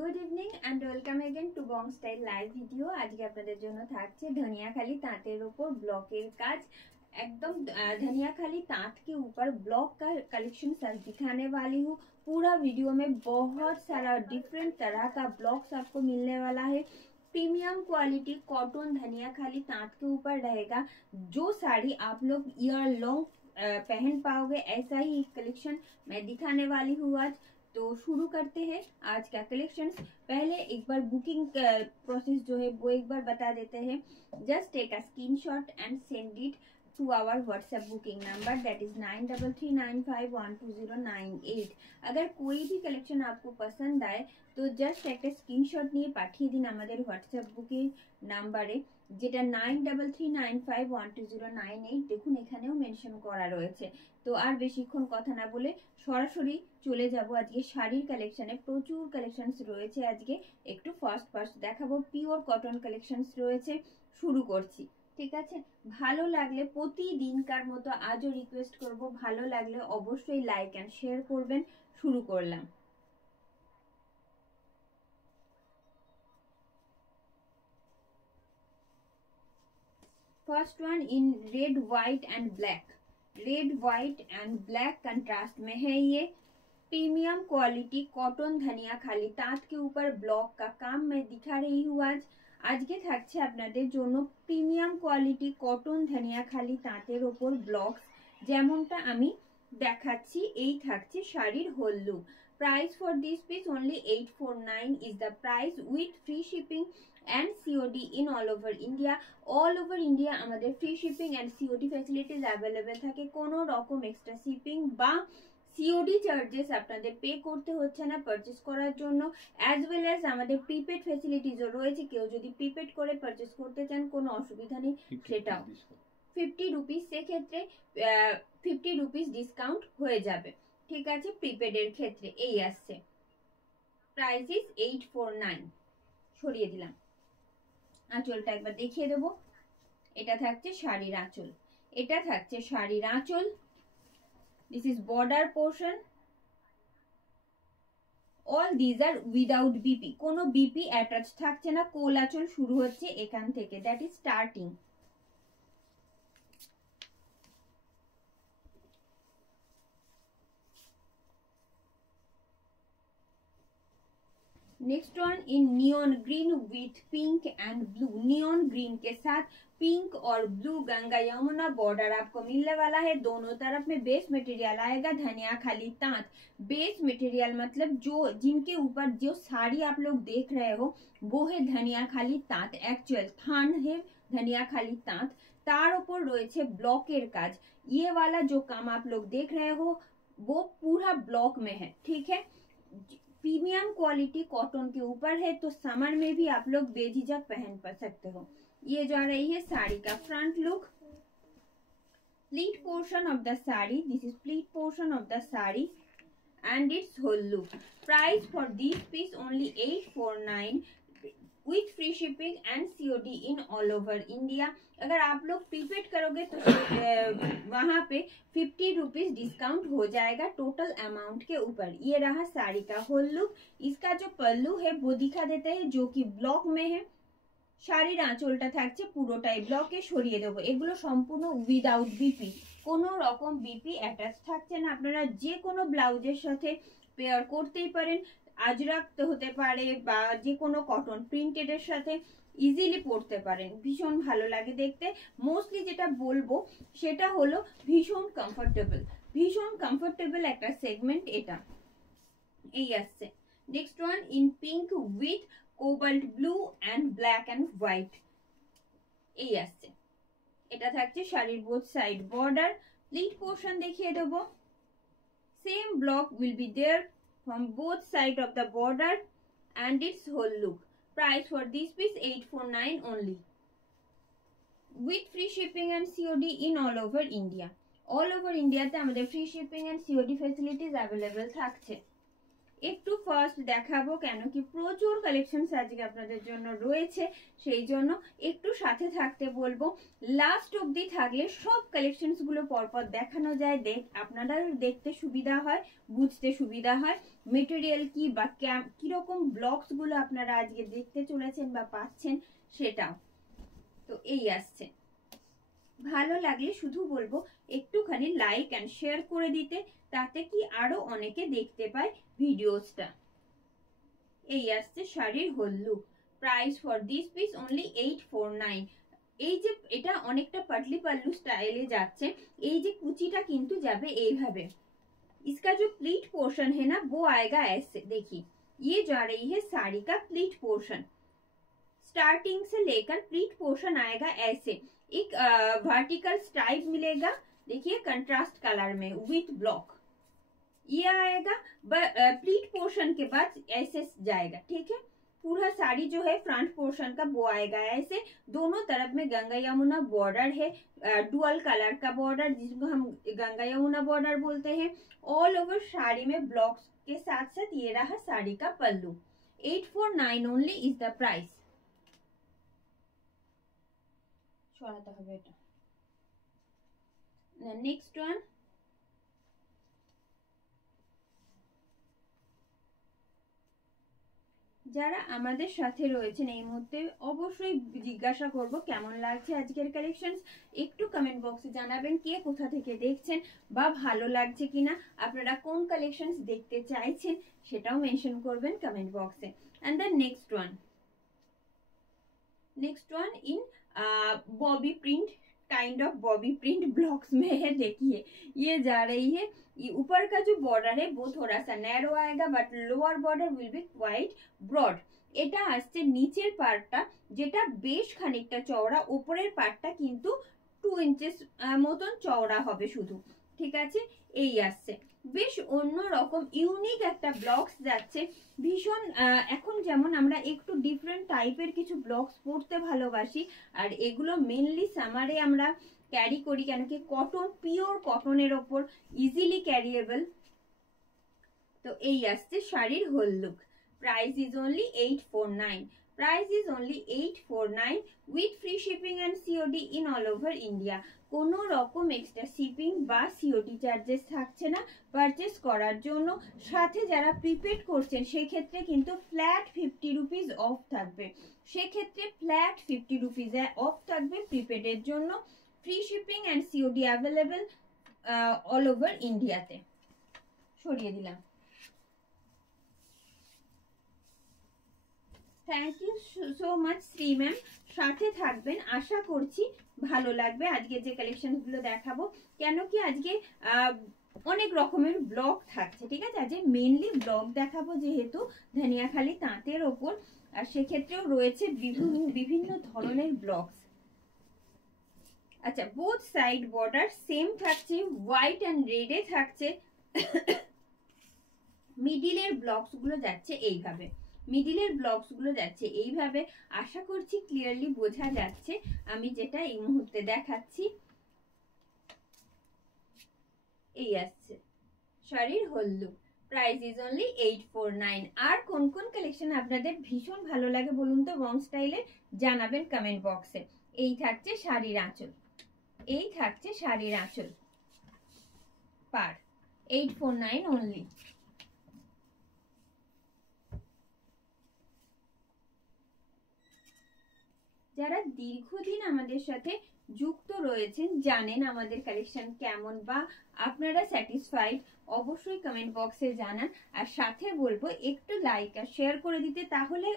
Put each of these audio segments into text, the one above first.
Good evening and welcome again two Bong style live video. আজকে আপনাদের জন্য থাকছে ধনিয়াখাली तांतेर ऊपर ब्लॉकेर काज। एकदम धनियाखाली तांत के ऊपर ब्लॉक का कलेक्शन आज दिखाने वाली हूँ। पूरा वीडियो में बहुत सारा डिफरेंट तरह का ब्लॉक्स आपको मिलने वाला है। प्रीमियम क्वालिटी कॉटन धनियाखाली तांत के ऊपर रहेगा। जो साड़ी आप लोग ईयर लॉन्ग पहन पाओगे ऐसा ही कलेक्शन मैं दिखाने वाली हूँ आज। तो शुरू करते हैं आज का कलेक्शंस। पहले एक बार बुकिंग प्रोसेस जो है वो एक बार बता देते हैं। Just take a screenshot and send it to our WhatsApp booking number that is 9339512098। अगर कोई भी कलेक्शन आपको पसंद आए तो जस्ट एक स्क्रीनशॉट নিয়ে পাঠিয়ে দিন আমাদের হোয়াটসঅ্যাপ বুকিং নাম্বারে, যেটা 9339512098। দেখুন এখানেও মেনশন করা রয়েছে। তো আর বেশিক্ষণ কথা না বলে সরাসরি চলে যাব আজকে শাড়ির কালেকশনে। প্রচুর কালেকশনস রয়েছে আজকে, একটু ফাস্ট দেখাবো। পিওর কটন কালেকশনস রয়েছে। শুরু করছি, ঠিক আছে? ভালো লাগলে প্রতিদিনকার মতো আজও রিকোয়েস্ট করব, ভালো লাগলে অবশ্যই লাইক এন্ড শেয়ার করবেন। শুরু করলাম। First one in red white and black. Red white and black contrast में है ये। प्रीमियम क्वालिटी कॉटन धनियाखाली तांत के ऊपर ब्लॉक का काम मैं दिखा रही हूँ आज। আজকে থাকছে আপনাদের জন্য প্রিমিয়াম কোয়ালিটি কটন ধনিয়াখালি তাঁতের ওপর ব্লকস, যেমনটা আমি দেখাচ্ছি। এই থাকছে শাড়ির whole look. Price for this piece only 849 is the price with free shipping and COD in all over India। all over India আমাদের free shipping and COD facilities available থাকে। কোনো রকম এক্সট্রা শিপিং বা সিওডি চার্জেস আপনাদের pay করতে হচ্ছে না purchase করার জন্য। অ্যাজ ওয়েল অ্যাজ আমাদের প্রিপেড ফ্যাসিলিটিসও রয়েছে। কেউ যদি প্রিপেড করে পারচেস করতে চান কোনো অসুবিধা নেই, সেটাও 50 রুপিস, সেক্ষেত্রে 50 রুপিস ডিসকাউন্ট হয়ে যাবে, ঠিক আছে? প্রিপেডের ক্ষেত্রে এই আসছে। Price is 849। সরিয়ে দিলাম। আঁচলটা একবার দেখিয়ে দেবো। এটা থাকছে শাড়ির আঁচল। এটা থাকছে শাড়ির আঁচল। This is border portion. All these are without BP. কোনো BP অ্যাটাচ থাকছে না। কোল আঁচল শুরু হচ্ছে এখান থেকে, that is starting. Next one in neon green with pink and blue. Neon green के साथ पिंक और ब्लू गंगा यमुना बॉर्डर आपको मिलने वाला है। दोनों तरफ में बेस मटेरियल आएगा धनियाखाली तांत। बेस मटेरियल मतलब जो जिनके ऊपर जो साड़ी आप लोग देख रहे हो वो है धनियाखाली तांत। एक्चुअल थान है धनियाखाली तांत, तार ऊपर রয়েছে ব্লকের কাজ। ये वाला जो काम आप लोग देख रहे हो वो पूरा ब्लॉक में है, ठीक है? प्रीमियम क्वालिटी कॉटन के ऊपर है, तो समर में भी आप लोग बेझिझक पहन सकते हो। ये जा रही है साड़ी का front look. Pleat portion of the sari, this is pleat portion of the sari and it's whole look. Price for this piece only 849 with free shipping and COD in all over India. अगर आप लोग प्रीपेड करोगे तो वहां पे 50 rupees discount हो जाएगा total amount के ऊपर। ये रहा साड़ी का होल लुक। इसका जो पल्लू है वो दिखा देते हैं, जो कि ब्लॉक में है। শাড়ির আঁচলটা থাকছে পুরোটাই ব্লকে। সরিয়ে দেবো। এগুলো সম্পূর্ণ উইদাউট বিপি, কোনো রকম বিপি অ্যাটাচ থাকছে না। আপনারা যে কোনো ব্লাউজের সাথে পেয়ার করতেই পারেন। আজরাক হতে পারে বা যে কোনো কটন প্রিন্টেডের সাথে ইজিলি পরতে পারেন। ভীষণ ভালো লাগে দেখতে। মোস্টলি যেটা বলবো সেটা হলো ভীষণ কমফোর্টেবল, ভীষণ কমফোর্টেবল একটা সেগমেন্ট এটা। এই আসছে next one in pink with cobalt blue and black and white. এই আসছে। এটা থাকছে শাড়ির both side border. Pleat portion দেখিয়ে দেবো। Same block will be there from both side of the border and its whole look. Price for this piece 849 only with free shipping and COD in all over India. all over India তে আমাদের free shipping and COD facilities available থাকছে। একটু first দেখাবো, কেন কি প্রচুর collection আজকে আপনাদের জন্য রয়েছে, সেই জন্য একটু সাথে থাকতে বলবো। লাস্ট অবধি থাকলে সব কালেকশন গুলো পরপর দেখানো যায়, আপনারা দেখতে সুবিধা হয়, বুঝতে সুবিধা হয় মেটেরিয়াল কি বা কিরকম ব্লকস গুলো আপনারা আজকে দেখতে চলেছেন বা পাচ্ছেন সেটাও। তো এই আসছে, ভালো লাগলে শুধু বলবো একটুখানি লাইক এন্ড শেয়ার করে দিতে, তাতে কি আরো অনেকে দেখতে পায় ভিডিওসটা। এই আসছে শাড়ির whole look. Price for this piece only 849। এই যে এটা অনেকটা পাটলি পাল্লু স্টাইলে যাচ্ছে, এই যে কুচিটা কিন্তু যাবে এইভাবে। इसका जो प्लीट पोर्शन है ना वो आएगा ऐसे, देखिए ये जा रही है साड़ी का प्लीट पोर्शन, स्टार्टिंग से लेकर प्लीट पोर्शन आएगा ऐसे, एक वर्टिकल स्ट्राइप मिलेगा, देखिए कंट्रास्ट कलर में विथ ब्लॉक ये आएगा। प्लीट पोर्शन के बाद ऐसे जाएगा, ठीक है। पूरा साड़ी जो है फ्रंट पोर्शन का वो आएगा ऐसे, दोनों तरफ में गंगा यमुना बॉर्डर है, डुअल कलर का बॉर्डर जिसको हम गंगा यमुना बॉर्डर बोलते हैं। ऑल ओवर साड़ी में ब्लॉक्स के साथ साथ ये रहा साड़ी का पल्लू। 849 only is the price. Next one, যারা আমাদের সাথে রয়েছেন এই মুহূর্তে অবশ্যই জিজ্ঞাসা করব কেমন লাগছে আজকের কালেকশনস, একটু কমেন্ট বক্সে জানাবেন কে কোথা থেকে দেখছেন বা ভালো লাগছে কিনা, আপনারা কোন কালেকশনস দেখতে চাইছেন সেটাও মেনশন করবেন কমেন্ট বক্সে। And the next one in Bobby print, kind of Bobby print blocks में है। देखिए ये जा रही है, ये ऊपर का जो बॉर्डर है वो थोड़ा सा नैरो आएगा but lower border will be quite broad. এটা আসছে নিচের পার্টটা যেটা বেশ খানিকটা চওড়া, উপরের পার্টটা কিন্তু 2 ইঞ্চেস মতন চওড়া হবে শুধু, ঠিক আছে। এই আসছে বেশ অন্য রকম ইউনিক একটা ব্লকস যাচ্ছে, ভীষণ এখন যেমন আমরা একটু ডিফারেন্ট টাইপের কিছু ব্লকস পড়তে ভালোবাসি, আর এগুলো মেনলি সামারে আমরা ক্যারি করি, কেন কি কটন, পিওর কটনের ওপর ইজিলি ক্যারিয়েবল। তো এই আসছে শাড়ির whole look. Price is only 849। Price is only 849 with free shipping and COD in all over India. কোনো রকম এক্সট্রা শিপিং বা সিওডি চার্জেস থাকছে না পারচেস করার জন্য। সাথে যারা প্রিপেড করছেন সেক্ষেত্রে কিন্তু ফ্ল্যাট 50 রুপিস অফ থাকবে, সেক্ষেত্রে ফ্ল্যাট 50 রুপিস অফ থাকবে প্রিপেডের জন্য। Free shipping and COD available all over ইন্ডিয়াতে। সরিয়ে দিলাম। Thank you so much Shree ma'am, সাথে থাকবেন, আশা করছি ভালো লাগবে আজকে যে কালেকশন গুলো দেখাবো, কেন কি আজকে অনেক রকমের ব্লক থাকছে, ঠিক আছে। আজকে মেনলি ব্লক দেখাবো যেহেতু ধনিয়াখালি তাঁতের ওপর, আর সেক্ষেত্রেও রয়েছে বিভিন্ন ধরনের ব্লকস। আচ্ছা, বোথ সাইড বর্ডার সেম থাকছে, হোয়াইট অ্যান্ড রেডে থাকছে। মিডিলের ব্লকস গুলো যাচ্ছে এইভাবে, মিডিলের ব্লকস গুলো যাচ্ছে এইভাবে। আশা করছি ক্লিয়ারলি বোঝা যাচ্ছে আমি যেটা এই মুহূর্তে দেখাচ্ছি। এই আসছে শাড়ির whole look. Price is only 849। আর কোন কোন কালেকশন আপনাদের ভীষণ ভালো লাগে বলুন তো বং স্টাইলের, জানাবেন কমেন্ট বক্সে। এই থাকছে শাড়ির আঁচল, এই থাকছে শাড়ির আঁচল পার 849 অনলি। যারা দীর্ঘদিন আমাদের সাথে যুক্ত রয়েছেন, জানেন আমাদের কালেকশন কেমন বা আপনারা স্যাটিসফাইড, অবশ্যই কমেন্ট বক্সে জানান। আর সাথে বলবো একটু লাইক আর শেয়ার করে দিতে, তাহলে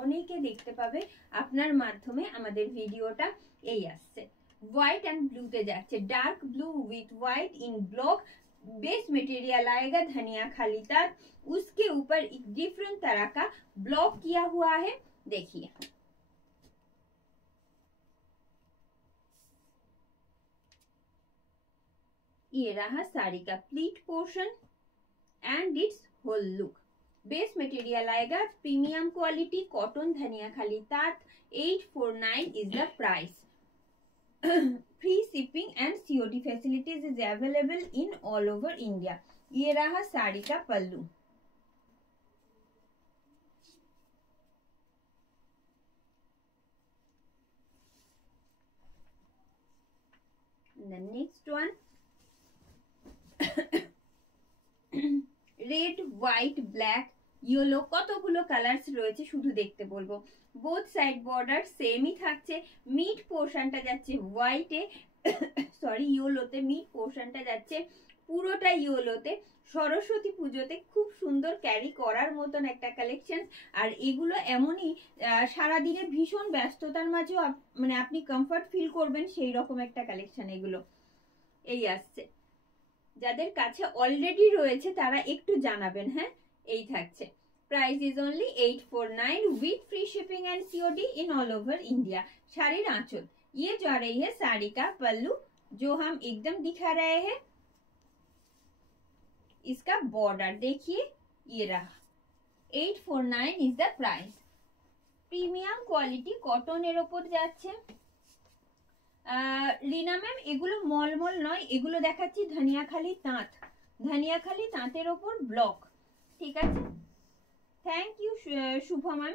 অনেকে দেখতে পাবে আপনার মাধ্যমে আমাদের ভিডিওটা। এই আসছে হোয়াইট অ্যান্ড ব্লুতে যাচ্ছে, dark blue with white in block. Base material आएगा धनिया खाली तक, उसके ऊपर एक डिफरेंट तरह का ब्लॉक किया हुआ है। देखिए ये रहा साड़ी का pleat portion and it's whole look. Base material आएगा premium quality cotton Dhaniakhali तात। 849 is the price. Free shipping and COD facilities is available in all over India. ये रहा साड़ी का pallu. Next one red white black yellow, কতগুলো colours রয়েছে শুধু দেখতে বলবো। বোথ সাইড বর্ডার সেমই থাকছে, মিড পোর্শনটা যাচ্ছে হোয়াইটে সরি ইয়েলোতে, মিড পোর্শনটা যাচ্ছে পুরোটা ইয়েলোতে। সরস্বতী পুজোতে খুব সুন্দর ক্যারি করার মতন একটা কালেকশন। আর এগুলো এমনই সারাদিনে ভীষণ ব্যস্ততার মাঝেও মানে আপনি কমফর্ট ফিল করবেন সেই রকম একটা কালেকশন এগুলো। এই আসছে, যাদের কাছে অলরেডি রয়েছে তারা একটু জানাবেন। হ্যাঁ, এই থাকছে। Price is only 849 with free shipping and COD in all over India. शारीर आंचल, ये जो आ रही है साड़ी का पल्लू जो हम एकदम दिखा रहे हैं। इसका बॉर्डर देखिए, ये रहा 849 is the price. Premium quality कटनेर ओपर जाच्छे। रीना मैम एगुलो मलमल नय, एगुलो देखाচ্ছি ধনিয়াখালি তাঁত, ধনিয়াখালি তাঁতের ওপর ব্লক। ঠিক আছে, thank you Shubha ma'am.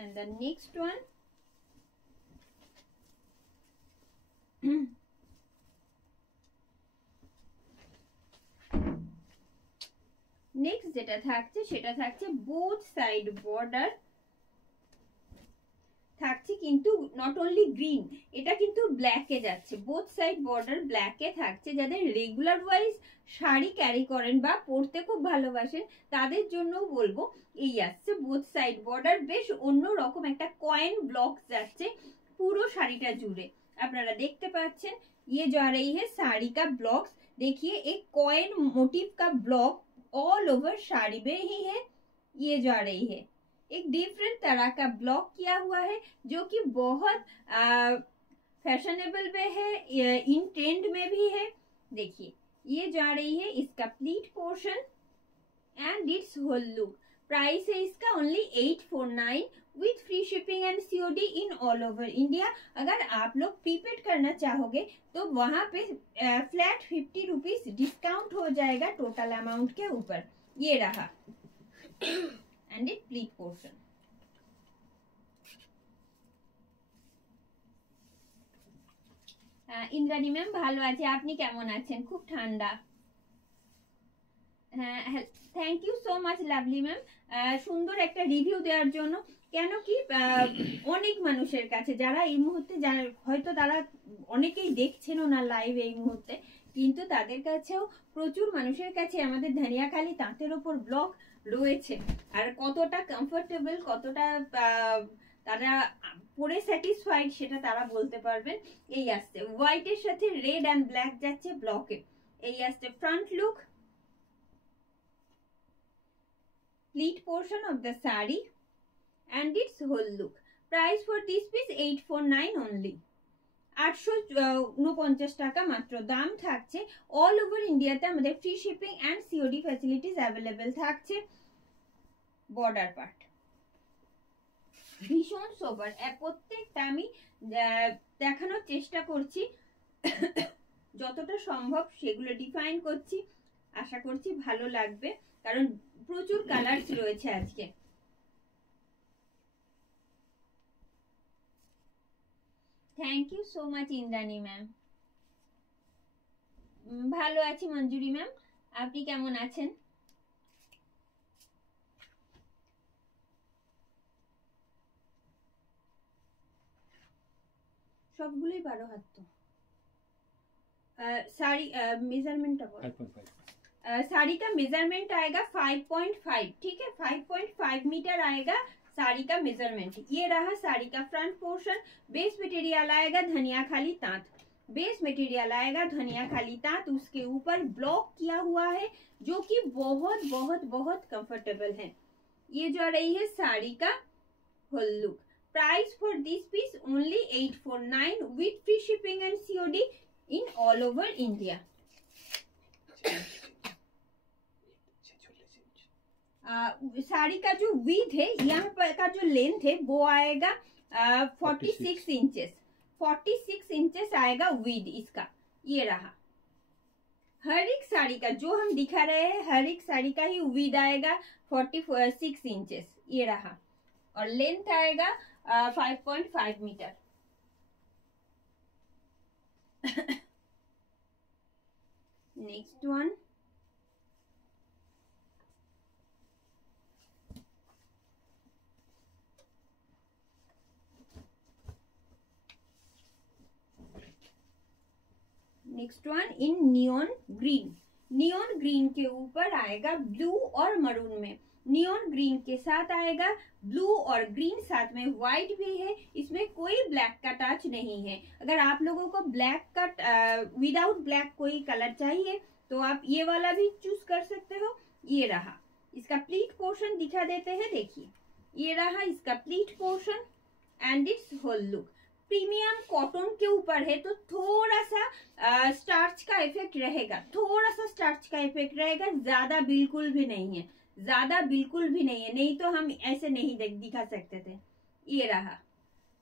and the next one next যেটা থাকছে সেটা থাকছে বোথ সাইড বর্ডার থাকছে, কিন্তু নট অনলি গ্রিন, এটা কিন্তু ব্ল্যাকে যাচ্ছে। বোথ সাইড বর্ডার ব্ল্যাকে থাকছে। যাদের রেগুলার ওয়াইজ শাড়ি ক্যারি করেন বা পরতে খুব ভালোবাসেন তাদের জন্য বলবো এই আসছে বোথ সাইড বর্ডার। বেশ অন্য রকম একটা কয়েন ব্লক যাচ্ছে পুরো শাড়িটা জুড়ে, আপনারা দেখতে পাচ্ছেন। ये जो आ रही है साड़ी का ब्लॉक्स, देखिए एक कॉइन मोटिव का ब्लॉक ऑल ओवर साड़ी में ही है। ये जो आ रही है एक डिफरेंट तरह का ब्लॉक किया हुआ है जो कि बहुत फैशनेबल में है, इन ट्रेंड में भी है। देखिए ये जो आ रही है इसका pleat portion and it's whole look. Price है इसका only 849 with free shipping and COD in all over India. अगर आप लोग प्रीपेड करना चाहोगे तो वहां पे फ्लैट 50 रुपीज डिस्काउंट हो जाएगा टोटल अमाउंट के ऊपर। ये रहा and it pleat portion। Indrani ma'am ভালো আছে, আপনি কেমন আছেন? খুব ঠান্ডা। Thank you so much lovely ma'am সুন্দর একটা রিভিউ দেওয়ার জন্য। কেন কি অনেক মানুষের কাছে যারা এই মুহূর্তে হয়তো তারা অনেকেই দেখছেনও না লাইভ এই মুহূর্তে, কিন্তু তাদের কাছেও প্রচুর মানুষের কাছে আমাদের ধনিয়াখালি তাঁতের ওপর ব্লক রয়েছে। আর কতটা কমফোর্টেবল, কতটা তারা পরে স্যাটিসফাইড সেটা তারা বলতে পারবেন। এই আসছে হোয়াইটের সাথে রেড অ্যান্ড ব্ল্যাক যাচ্ছে ব্লকে। এই আসছে front look, pleat portion of the saree and its whole look। Price for this piece 849 only। 849 টাকা মাত্র দাম থাকছে। অল ওভার ইন্ডিয়াতে আমাদের free shipping and COD facilities available থাকছে। বর্ডার পার্ট ভীষণ সোবার, প্রত্যেকটা আমি দেখানোর চেষ্টা করছি যতটা সম্ভব, সেগুলো ডিফাইন করছি। আশা করছি ভালো লাগবে কারণ প্রচুর কালারস রয়েছে আজকে। Thank you so much Indrani ma'am. ভালো আছি মঞ্জুরি ম্যাম, আপনি কেমন আছেন? সবগুলোই 12 হাত তো। साड़ी मेजरमेंट 5.5, साड़ी का मेजरमेंट आएगा 5.5, ठीक है 5.5 मीटर आएगा साड़ी का मेजरमेंट। ये रहा साड़ी का फ्रंट पोर्शन। बेस मटेरियल आएगा धनियाखाली तांत, बेस मटेरियल आएगा धनियाखाली तांत, उसके ऊपर ब्लॉक किया हुआ है जो कि बहुत बहुत बहुत कंफर्टेबल है। ये जो आ रही है साड़ी का whole look. Price for this piece only 849 with free shipping and COD in all over India. Sari का जो विड्थ है, यहाँ पर का जो लेंथ है वो आएगा 46 इंचेस। 46 इंचेस आएगा विड इसका। ये रहा हर एक साड़ी का जो हम दिखा रहे हैं, हर एक साड़ी का ही विड आएगा 46 इंचेस। ये रहा और लेंथ आएगा 5.5 metre. Next one, next one in neon green. Neon green के ऊपर आएगा ब्लू और मरून में, नियॉन ग्रीन के साथ आएगा ब्लू और ग्रीन, साथ में व्हाइट भी है, इसमें कोई ब्लैक का टच नहीं है। अगर आप लोगों को ब्लैक का विदाउट ब्लैक कोई कलर चाहिए तो आप ये वाला भी चूज कर सकते हो। ये रहा इसका प्लीट पोर्शन, दिखा देते हैं, देखिए ये रहा इसका pleat portion and it's whole look. Premium cotton के ऊपर है तो थोड़ा सा स्टार्च का इफेक्ट रहेगा, थोड़ा सा स्टार्च का इफेक्ट रहेगा, ज्यादा बिल्कुल भी नहीं है, ज्यादा बिल्कुल भी नहीं है, नहीं तो हम ऐसे नहीं दिखा सकते थे। ये रहा,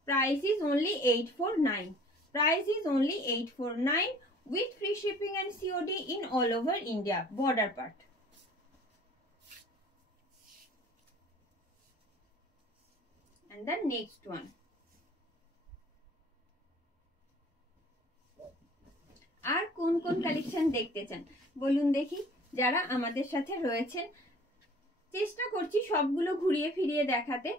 price is only 849, price is only 849 with free shipping and COD in all over India, border part. And the next one, আর কোন কোন কালেকশন দেখতে চান বলুন দেখি। যারা আমাদের সাথে রয়েছেন, চেষ্টা করছি সবগুলো ঘুরিয়ে ফিরিয়ে দেখাতে।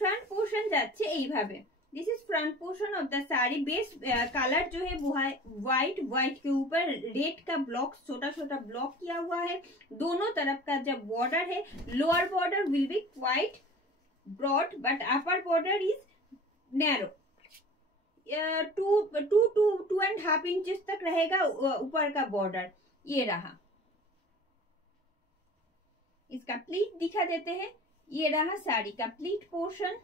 फ्रंट पोर्शन যাচ্ছে এইভাবে, this is front portion of the sari. Base colour जो है वो है व्हाइट, व्हाइट के ऊपर रेड का ब्लॉक, छोटा छोटा ब्लॉक किया हुआ है। दोनों तरफ का जब बॉर्डर है, lower border will be quite broad but upper border is narrow, 2.5 inches तक रहेगा ऊपर का बॉर्डर। ये रहा इसका प्लीट, दिखा देते हैं, ये रहा साड़ी का pleat portion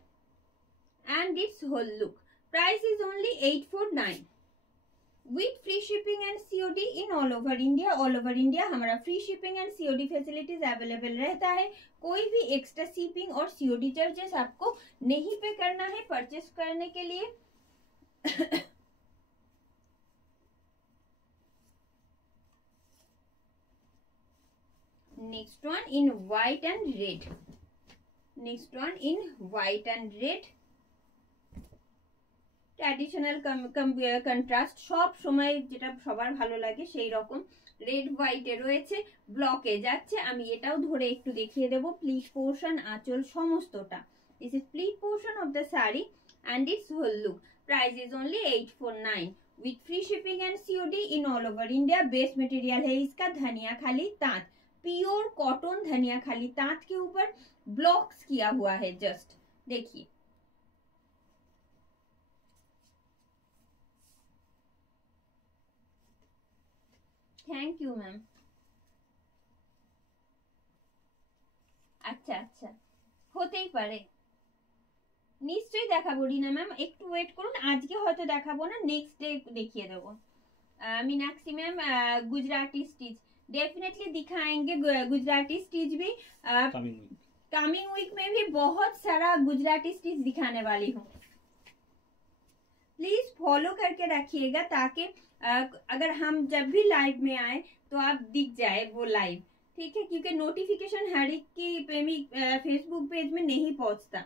and it's whole look. Price is only 849 with free shipping and COD in all over India. All over India हमारा free shipping and COD facilities available रहता है। कोई भी एक्स्ट्रा शिपिंग और सीओडी चार्जेस आपको नहीं पे करना है परचेस करने के लिए। next one in white and red, next one in white and red, traditional contrast, সব সময় যেটা সবার ভালো লাগে সেই রকম রেড হোয়াইটে রয়েছে, ব্লকে যাচ্ছে। আমি এটাও ধরে একটু দেখিয়ে দেবো, প্লিট পোর্শন, আঁচল সমস্তটা। This is pleat portion of the sari and its whole look. Price is only 849 with free shipping and COD in all over India. Base material है इसका धनिया खाली तांत, प्योर कॉटन धनिया खाली तांत के ऊपर ब्लॉक्स किया हुआ है। जस्ट देखिए, थैंक यू मैम। अच्छा अच्छा, হতেই পারে, নিশ্চয়ই দেখাবো রিনা ম্যাম, একটু ওয়েট করুন, আজকে হয়তো দেখাবো না, নেক্সট ডে দেখিয়ে দেবো। Meenakshi ma'am Gujarati stitch definitely दिखाएंगे, गुजराती स्टिच भी कमिंग वीक में भी बहुत सारा गुजराती स्टिच दिखाने वाली हूँ। प्लीज फॉलो करके रखिएगा ताकि अगर हम जब भी लाइव में आए तो आप दिख जाए वो लाइव, ठीक है, क्योंकि नोटिफिकेशन हर एक की फेसबुक पेज में नहीं पहुंचता।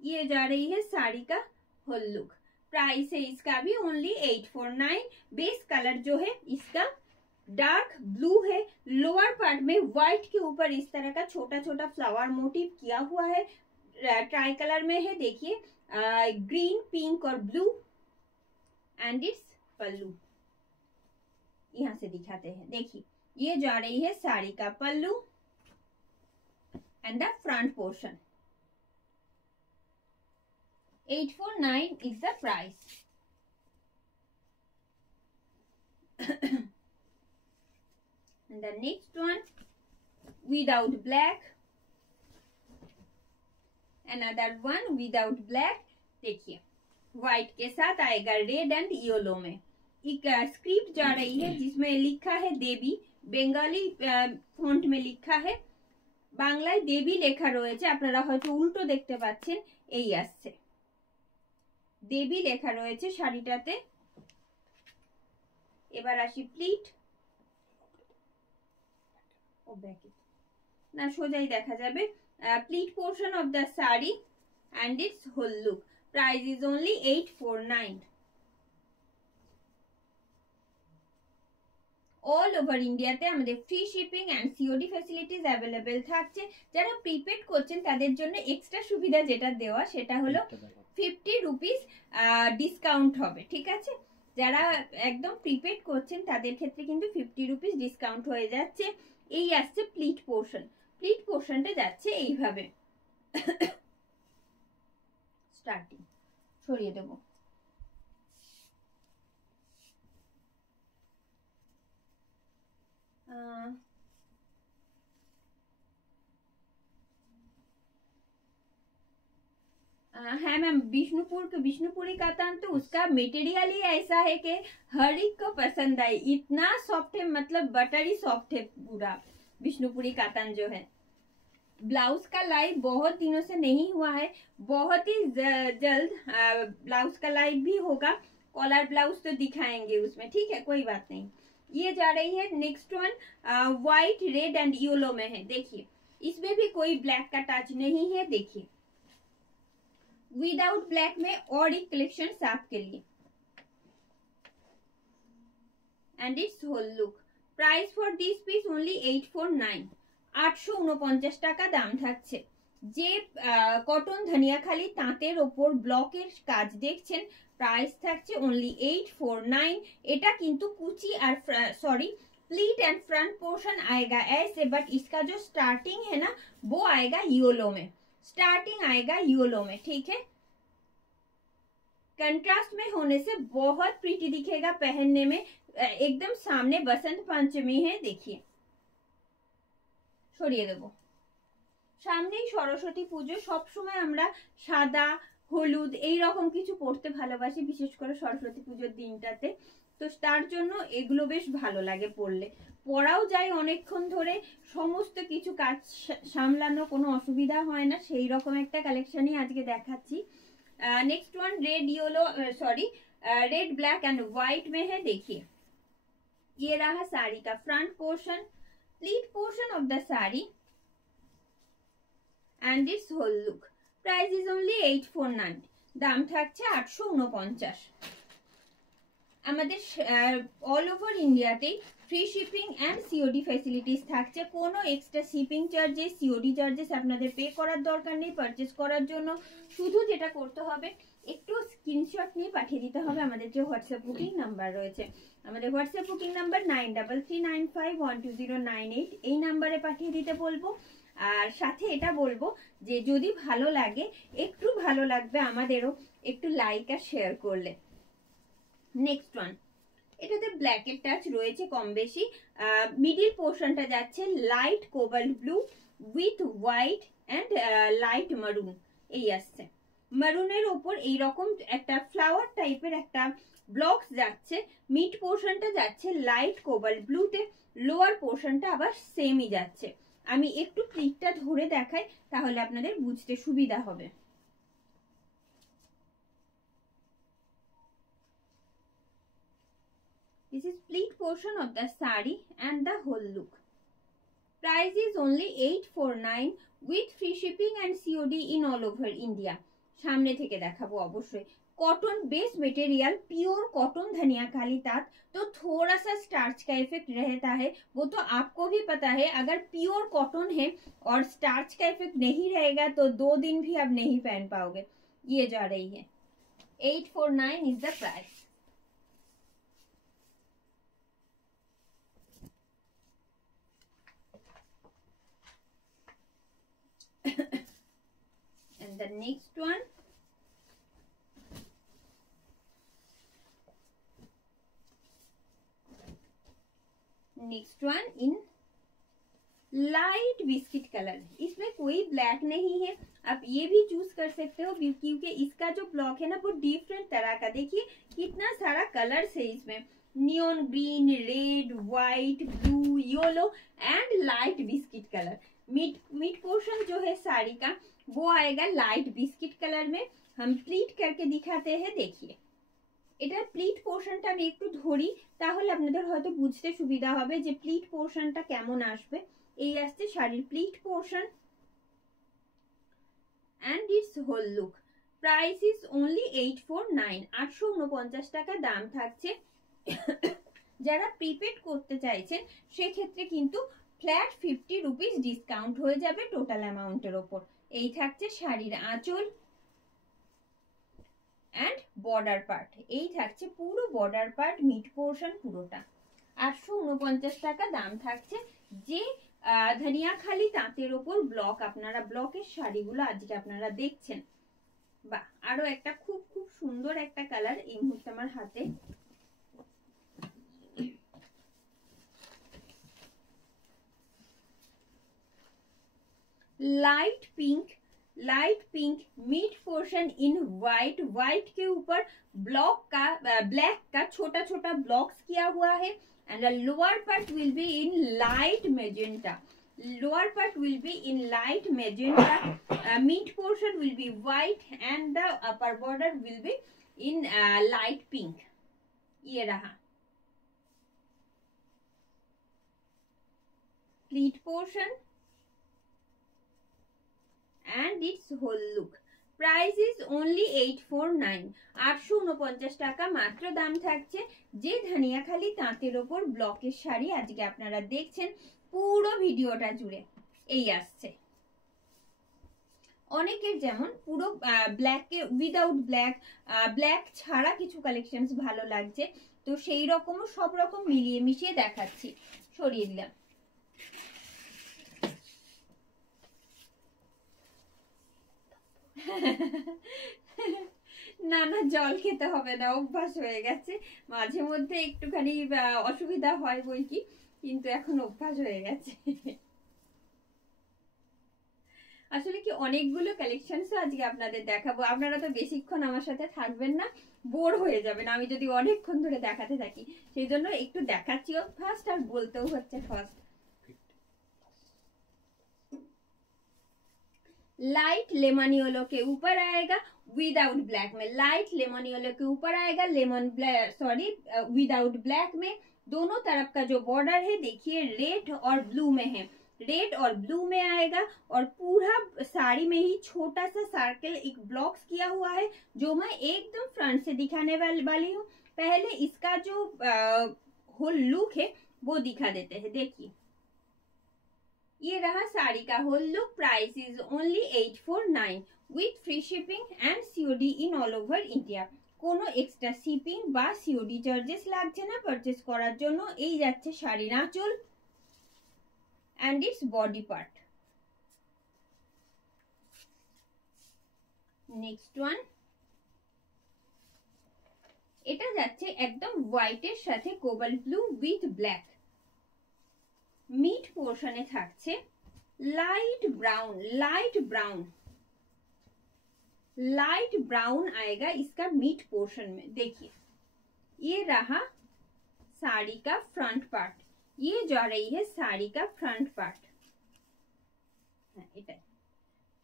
ये जा रही है साड़ी का होल लुक। प्राइस है इसका भी ओनली 849। बेस कलर जो है इसका डार्क ब्लू है, लोअर पार्ट में व्हाइट के ऊपर इस तरह का छोटा छोटा फ्लावर मोटिव किया हुआ है, ट्राई कलर में है, देखिए ग्रीन, पिंक और ब्लू एंड इट्स पल्लू। यहाँ से दिखाते हैं, देखिए ये जा रही है साड़ी का pallu and the front portion. 849 is the price. And the next one without black, another one without black। देखिए व्हाइट के साथ आएगा रेड एंड येलो में। एक स्क्रिप्ट जा रही है जिसमें लिखा है देवी, बेंगाली ফন্ট में लिखा है, বাংলায় দেবী লেখা রয়েছে, আপনারা হয়তো উল্টো দেখতে পাচ্ছেন, এই আসছে দেবী লেখা রয়েছে শাড়িটাতে। এবার আসি প্লিট, ও ব্যাকে না সোজাই দেখা যাবে। Pleat portion of the sari and its whole look. Price is only 849. All over ইন্ডিয়াতে আমাদের free shipping and COD facilities available থাকছে। যারা প্রিপেড করছেন তাদের জন্য এক্সট্রা সুবিধা যেটা দেওয়া সেটা হলো 50 রুপিস ডিসকাউন্ট হবে, ঠিক আছে। যারা একদম প্রিপেড করছেন তাদের ক্ষেত্রে কিন্তু 50 রুপিস ডিসকাউন্ট হয়ে যাচ্ছে। এই আসছে প্লিট পোর্শন। প্লিট পোর্শনটা যাচ্ছে এইভাবে, স্টার্টিং সরিয়ে দেবো। है मैम, विष्णुपुरी कातान तो उसका मटेरियल ही ऐसा है कि हर एक को पसंद आए, इतना सॉफ्ट है, मतलब बटरी सॉफ्ट है पूरा विष्णुपुरी कातान जो है। ब्लाउज का लाइव बहुत दिनों से नहीं हुआ है, बहुत ही जल्द ब्लाउज का लाइव भी होगा। कॉलर ब्लाउज तो दिखाएंगे उसमें, ठीक है, कोई बात नहीं। ये जा रही है next one, white red and yellow में है। देखिए इसमें भी कोई ब्लैक का टच नहीं है। देखिए विदाउट ब्लैक में और एक कलेक्शन आपके लिए, and it's whole look. Price for this piece only 849, 849 টাকা দাম থাকছে। যে কটন ধনিয়াখালি তাঁতের ওপর ব্লকের কাজ দেখছেন, प्राइस থাকছে ओनली 849। এটা কিন্তু কুচি আর sorry pleat and front portion आएगा ऐसे, बट इसका जो स्टार्टिंग है ना वो आएगा येलो में, स्टार्टिंग आएगा येलो में, ठीक है। कंट्रास्ट में होने से बहुत प्रीटी दिखेगा पहनने में, एकदम सामने बसंत पंचमी है। देखिए সরিয়ে দেব, সামনেই সরস্বতী পুজো, সবসময় আমরা সাদা হলুদ এই রকম কিছু পরতে ভালোবাসি, বিশেষ করে সরস্বতী পুজোর দিনটাতে। তো তার জন্য এগুলো বেশ ভালো লাগে পরলে, পরাও যায় অনেকক্ষণ ধরে, সমস্ত কিছু কাজ সামলানো কোনো অসুবিধা হয় না, সেই রকম একটা কালেকশনই আজকে দেখাচ্ছি। Next one red yellow sorry red black and white में है। देखिए ये रहा साड़ी का front portion, pleat portion of the sari and it's whole look. Price is only 849, दाम থাকছে 849। আমাদের অল ওভার ইন্ডিয়াতে free shipping and COD facilities থাকছে। কোনো extra shipping charges COD charges আপনাদের পে করার দরকার নেই। পারচেস করার জন্য শুধু যেটা করতে হবে একটু স্ক্রিনশট নিয়ে পাঠিয়ে দিতে হবে আমাদের যে হোয়াটসঅ্যাপ বুকিং নাম্বার রয়েছে। আমাদের হোয়াটসঅ্যাপ বুকিং নাম্বার 9339512098, এই নাম্বারে পাঠিয়ে দিতে বলবো। আর সাথে এটা বলবো যে যদি ভালো লাগে, একটু ভালো লাগবে আমাদেরও একটু লাইক আর শেয়ার করলে। নেক্সট ওয়ান, এটাতে ব্ল্যাকের টাচ রয়েছে কম বেশি। মিডিল পোর্শনটা যাচ্ছে light cobalt blue with white and light মারুন, এই আসছে। মারুনের ওপর এইরকম একটা ফ্লাওয়ার টাইপের একটা ব্লকস যাচ্ছে। মিড পোর্শনটা যাচ্ছে লাইট কোবাল্ট ব্লুতে, লোয়ার পোর্শনটা আবার সেমই যাচ্ছে। আমি একটু প্লিটটা ধরে দেখাই তাহলে আপনাদের বুঝতে সুবিধা হবে। This is pleat portion of the sari and the whole look. Price is only 849 with free shipping and COD in all over India. सामने থেকে দেখাবো অবশ্যই। Cotton base material, pure cotton Dhaniakhali तात, तो थोड़ा सा स्टार्च का इफेक्ट रहता है, वो तो आपको भी पता है। अगर प्योर कॉटन है और स्टार्च का इफेक्ट नहीं रहेगा तो 2 दिन भी आप नहीं पहन पाओगे। ये जा रही है 849 is the price. And the next one, in light biscuit colour. इसमें कोई ब्लैक नहीं है, आप ये भी चूज कर सकते हो क्योंकि इसका जो ब्लॉक है ना वो डिफरेंट तरह का। देखिए कितना सारा कलर्स है इसमें, neon green, red, white, blue, yellow and light biscuit colour. Mid portion जो है साड़ी का वो आएगा लाइट बिस्किट कलर में। हम प्लीट करके दिखाते हैं। देखिए এটার প্লিট পোর্শনটা আমি একটু ধরি তাহলে আপনাদের হয়তো বুঝতে সুবিধা হবে যে প্লিট পোর্শনটা কেমন আসবে। এই আসছে শাড়ির pleat portion and its whole look. Price is only 849, 849 টাকা দাম থাকছে। যারা প্রিপেড করতে চাইছেন সেক্ষেত্রে কিন্তু ফ্ল্যাট 50 রুপিস ডিসকাউন্ট হয়ে যাবে টোটাল অ্যামাউন্টের ওপর। এই থাকছে শাড়ির আঁচল অ্যান্ড বর্ডার পার্ট, এই থাকছে পুরো বর্ডার পার্ট, মিড পোর্শন পুরোটা। 849 টাকা দাম থাকছে। যে ধনিয়াখালি তাঁতের ওপর ব্লক, আপনারা ব্লকের শাড়িগুলো আজকে আপনারা দেখছেন, বা আরো একটা খুব খুব সুন্দর একটা কালার এই মুহূর্তে আমার হাতে, लाइट पिंक मिड पोर्शन इन व्हाइट, व्हाइट के ऊपर ब्लॉक का ब्लैक का छोटा छोटा ब्लॉक्स किया हुआ है and the lower part will be in light magenta, lower part will be in light magenta, mid portion will be white and the upper border will be in light pink। ये रहा pleat portion and its whole look। Price is only 849, 849 টাকা মাত্র দাম থাকছে। যে ধনিয়াখালি তাঁতের ওপর ব্লকের শাড়ি আজকে আপনারা দেখছেন পুরো ভিডিওটা জুড়ে এই আসছে। অনেকের যেমন পুরো ব্ল্যাক উইদাউট ব্ল্যাক, ব্ল্যাক ছাড়া কিছু কালেকশনস ভালো লাগছে, তো সেই রকমও সব রকম মিলিয়ে মিশিয়ে দেখাচ্ছি। সরিয়ে দিলাম। না না, জল খেতে হবে না, অভ্যাস হয়ে গেছে। মাঝে মধ্যে একটুখানি অসুবিধা হয় বই কি, কিন্তু এখন অভ্যাস হয়ে গেছে। আসলে কি অনেকগুলো কালেকশনস আজকে আপনাদের দেখাবো, আপনারা তো বেশিক্ষণ আমার সাথে থাকবেন না, বোর হয়ে যাবেন আমি যদি অনেকক্ষণ ধরে দেখাতে থাকি, সেই জন্য একটু দেখাচ্ছিও ফার্স্ট আর বলতেও হচ্ছে ফার্স্ট। लाइट लेमन येलो के ऊपर आएगा विदाउट ब्लैक में, लाइट लेमन येलो के ऊपर आएगा lemon black, sorry without black में। दोनों तरफ का जो बॉर्डर है देखिए रेड और ब्लू में है, रेड और ब्लू में आएगा और पूरा साड़ी में ही छोटा सा सर्कल एक ब्लॉक्स किया हुआ है, जो मैं एकदम फ्रंट से दिखाने वाली हूँ। पहले इसका जो होल लुक है वो दिखा देते हैं। देखिए ये रहा साड़ी का whole look. Price is only 849 with free shipping and COD in all over India. কোনো এক্সট্রা শিপিং বা সিওডি চার্জেস লাগছে না পারচেজ করার জন্য। এই যাচ্ছে শাড়ির আঁচল and it's body part. Next one, এটা যাচ্ছে একদম হোয়াইটের সাথে cobalt blue with black. Mid पोर्शने থাকছে light brown, light brown, light brown आएगा इसका मिड पोर्शन में। देखिए ये रहा साड़ी का फ्रंट पार्ट, ये जा रही है साड़ी का फ्रंट पार्ट,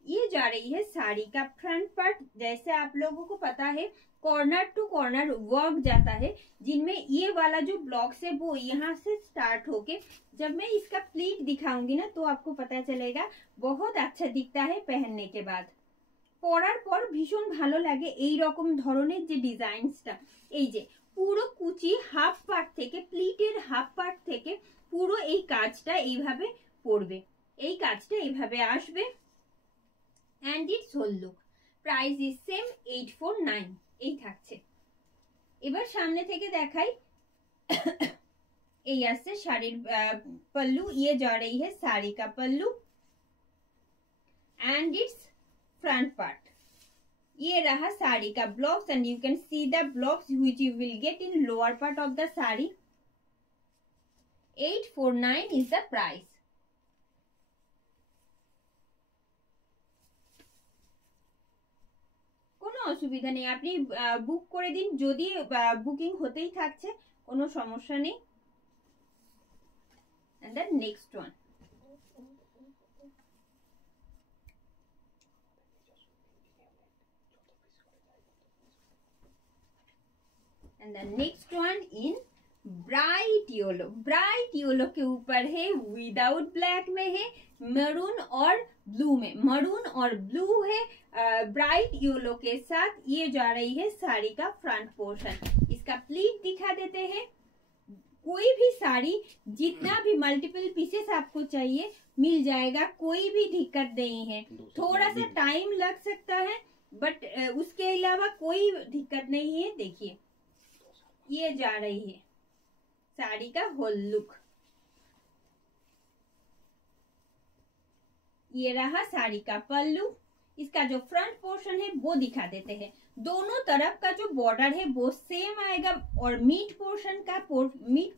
ये जा रही है साड़ी का फ्रंट पार्ट। जैसे आप लोगों को पता है कॉर्नर टू कॉर्नर वर्क जाता है, जिनमें ये वाला जो ब्लॉक्स है वो यहाँ से स्टार्ट होके, जब मैं इसका प्लीट दिखाऊंगी ना तो आपको पता चलेगा बहुत अच्छा दिखता है पहनने के बाद। পরার পর ভীষণ ভালো লাগে এই রকম ধরনের যে ডিজাইনসটা। এই যে পুরো কুচি হাফ পার্ট থেকে, প্লিটের হাফ পার্ট থেকে পুরো এই কাজটা এইভাবে পড়বে, এই কাজটা এইভাবে আসবে and its whole look। price is same 849 এই থাকছে। এবার সামনে থেকে দেখাই। এই আসছে শাড়ির पल्लू, ये जा रही है साड़ी का पल्लू and its front part। ये रहा साड़ी का blocks and you can see the blocks which you will get in lower part of the saree। 849 is the price। কোনো অসুবিধা নেই, আপনি বুক করে দিন, যদি বুকিং হতেই থাকছে কোনো সমস্যা নেই। and the next one, and the next one in bright yellow के ऊपर है, विदाउट ब्लैक में है, मरून और ब्लू में, मरून और ब्लू है, ब्राइट येलो के साथ ये जा रही है साड़ी का फ्रंट पोर्शन। इसका प्लीट दिखा देते हैं। कोई भी साड़ी जितना भी मल्टीपल पीसेस आपको चाहिए मिल जाएगा, कोई भी दिक्कत नहीं है। थोड़ा सा टाइम लग सकता है बट उसके अलावा कोई दिक्कत नहीं है। देखिए ये जा रही है साड़ी का होल लुक। ये रहा साड़ी का पल्लू। इसका जो फ्रंट पोर्शन है वो दिखा देते हैं। दोनों तरफ का जो बॉर्डर है वो सेम आएगा और मीट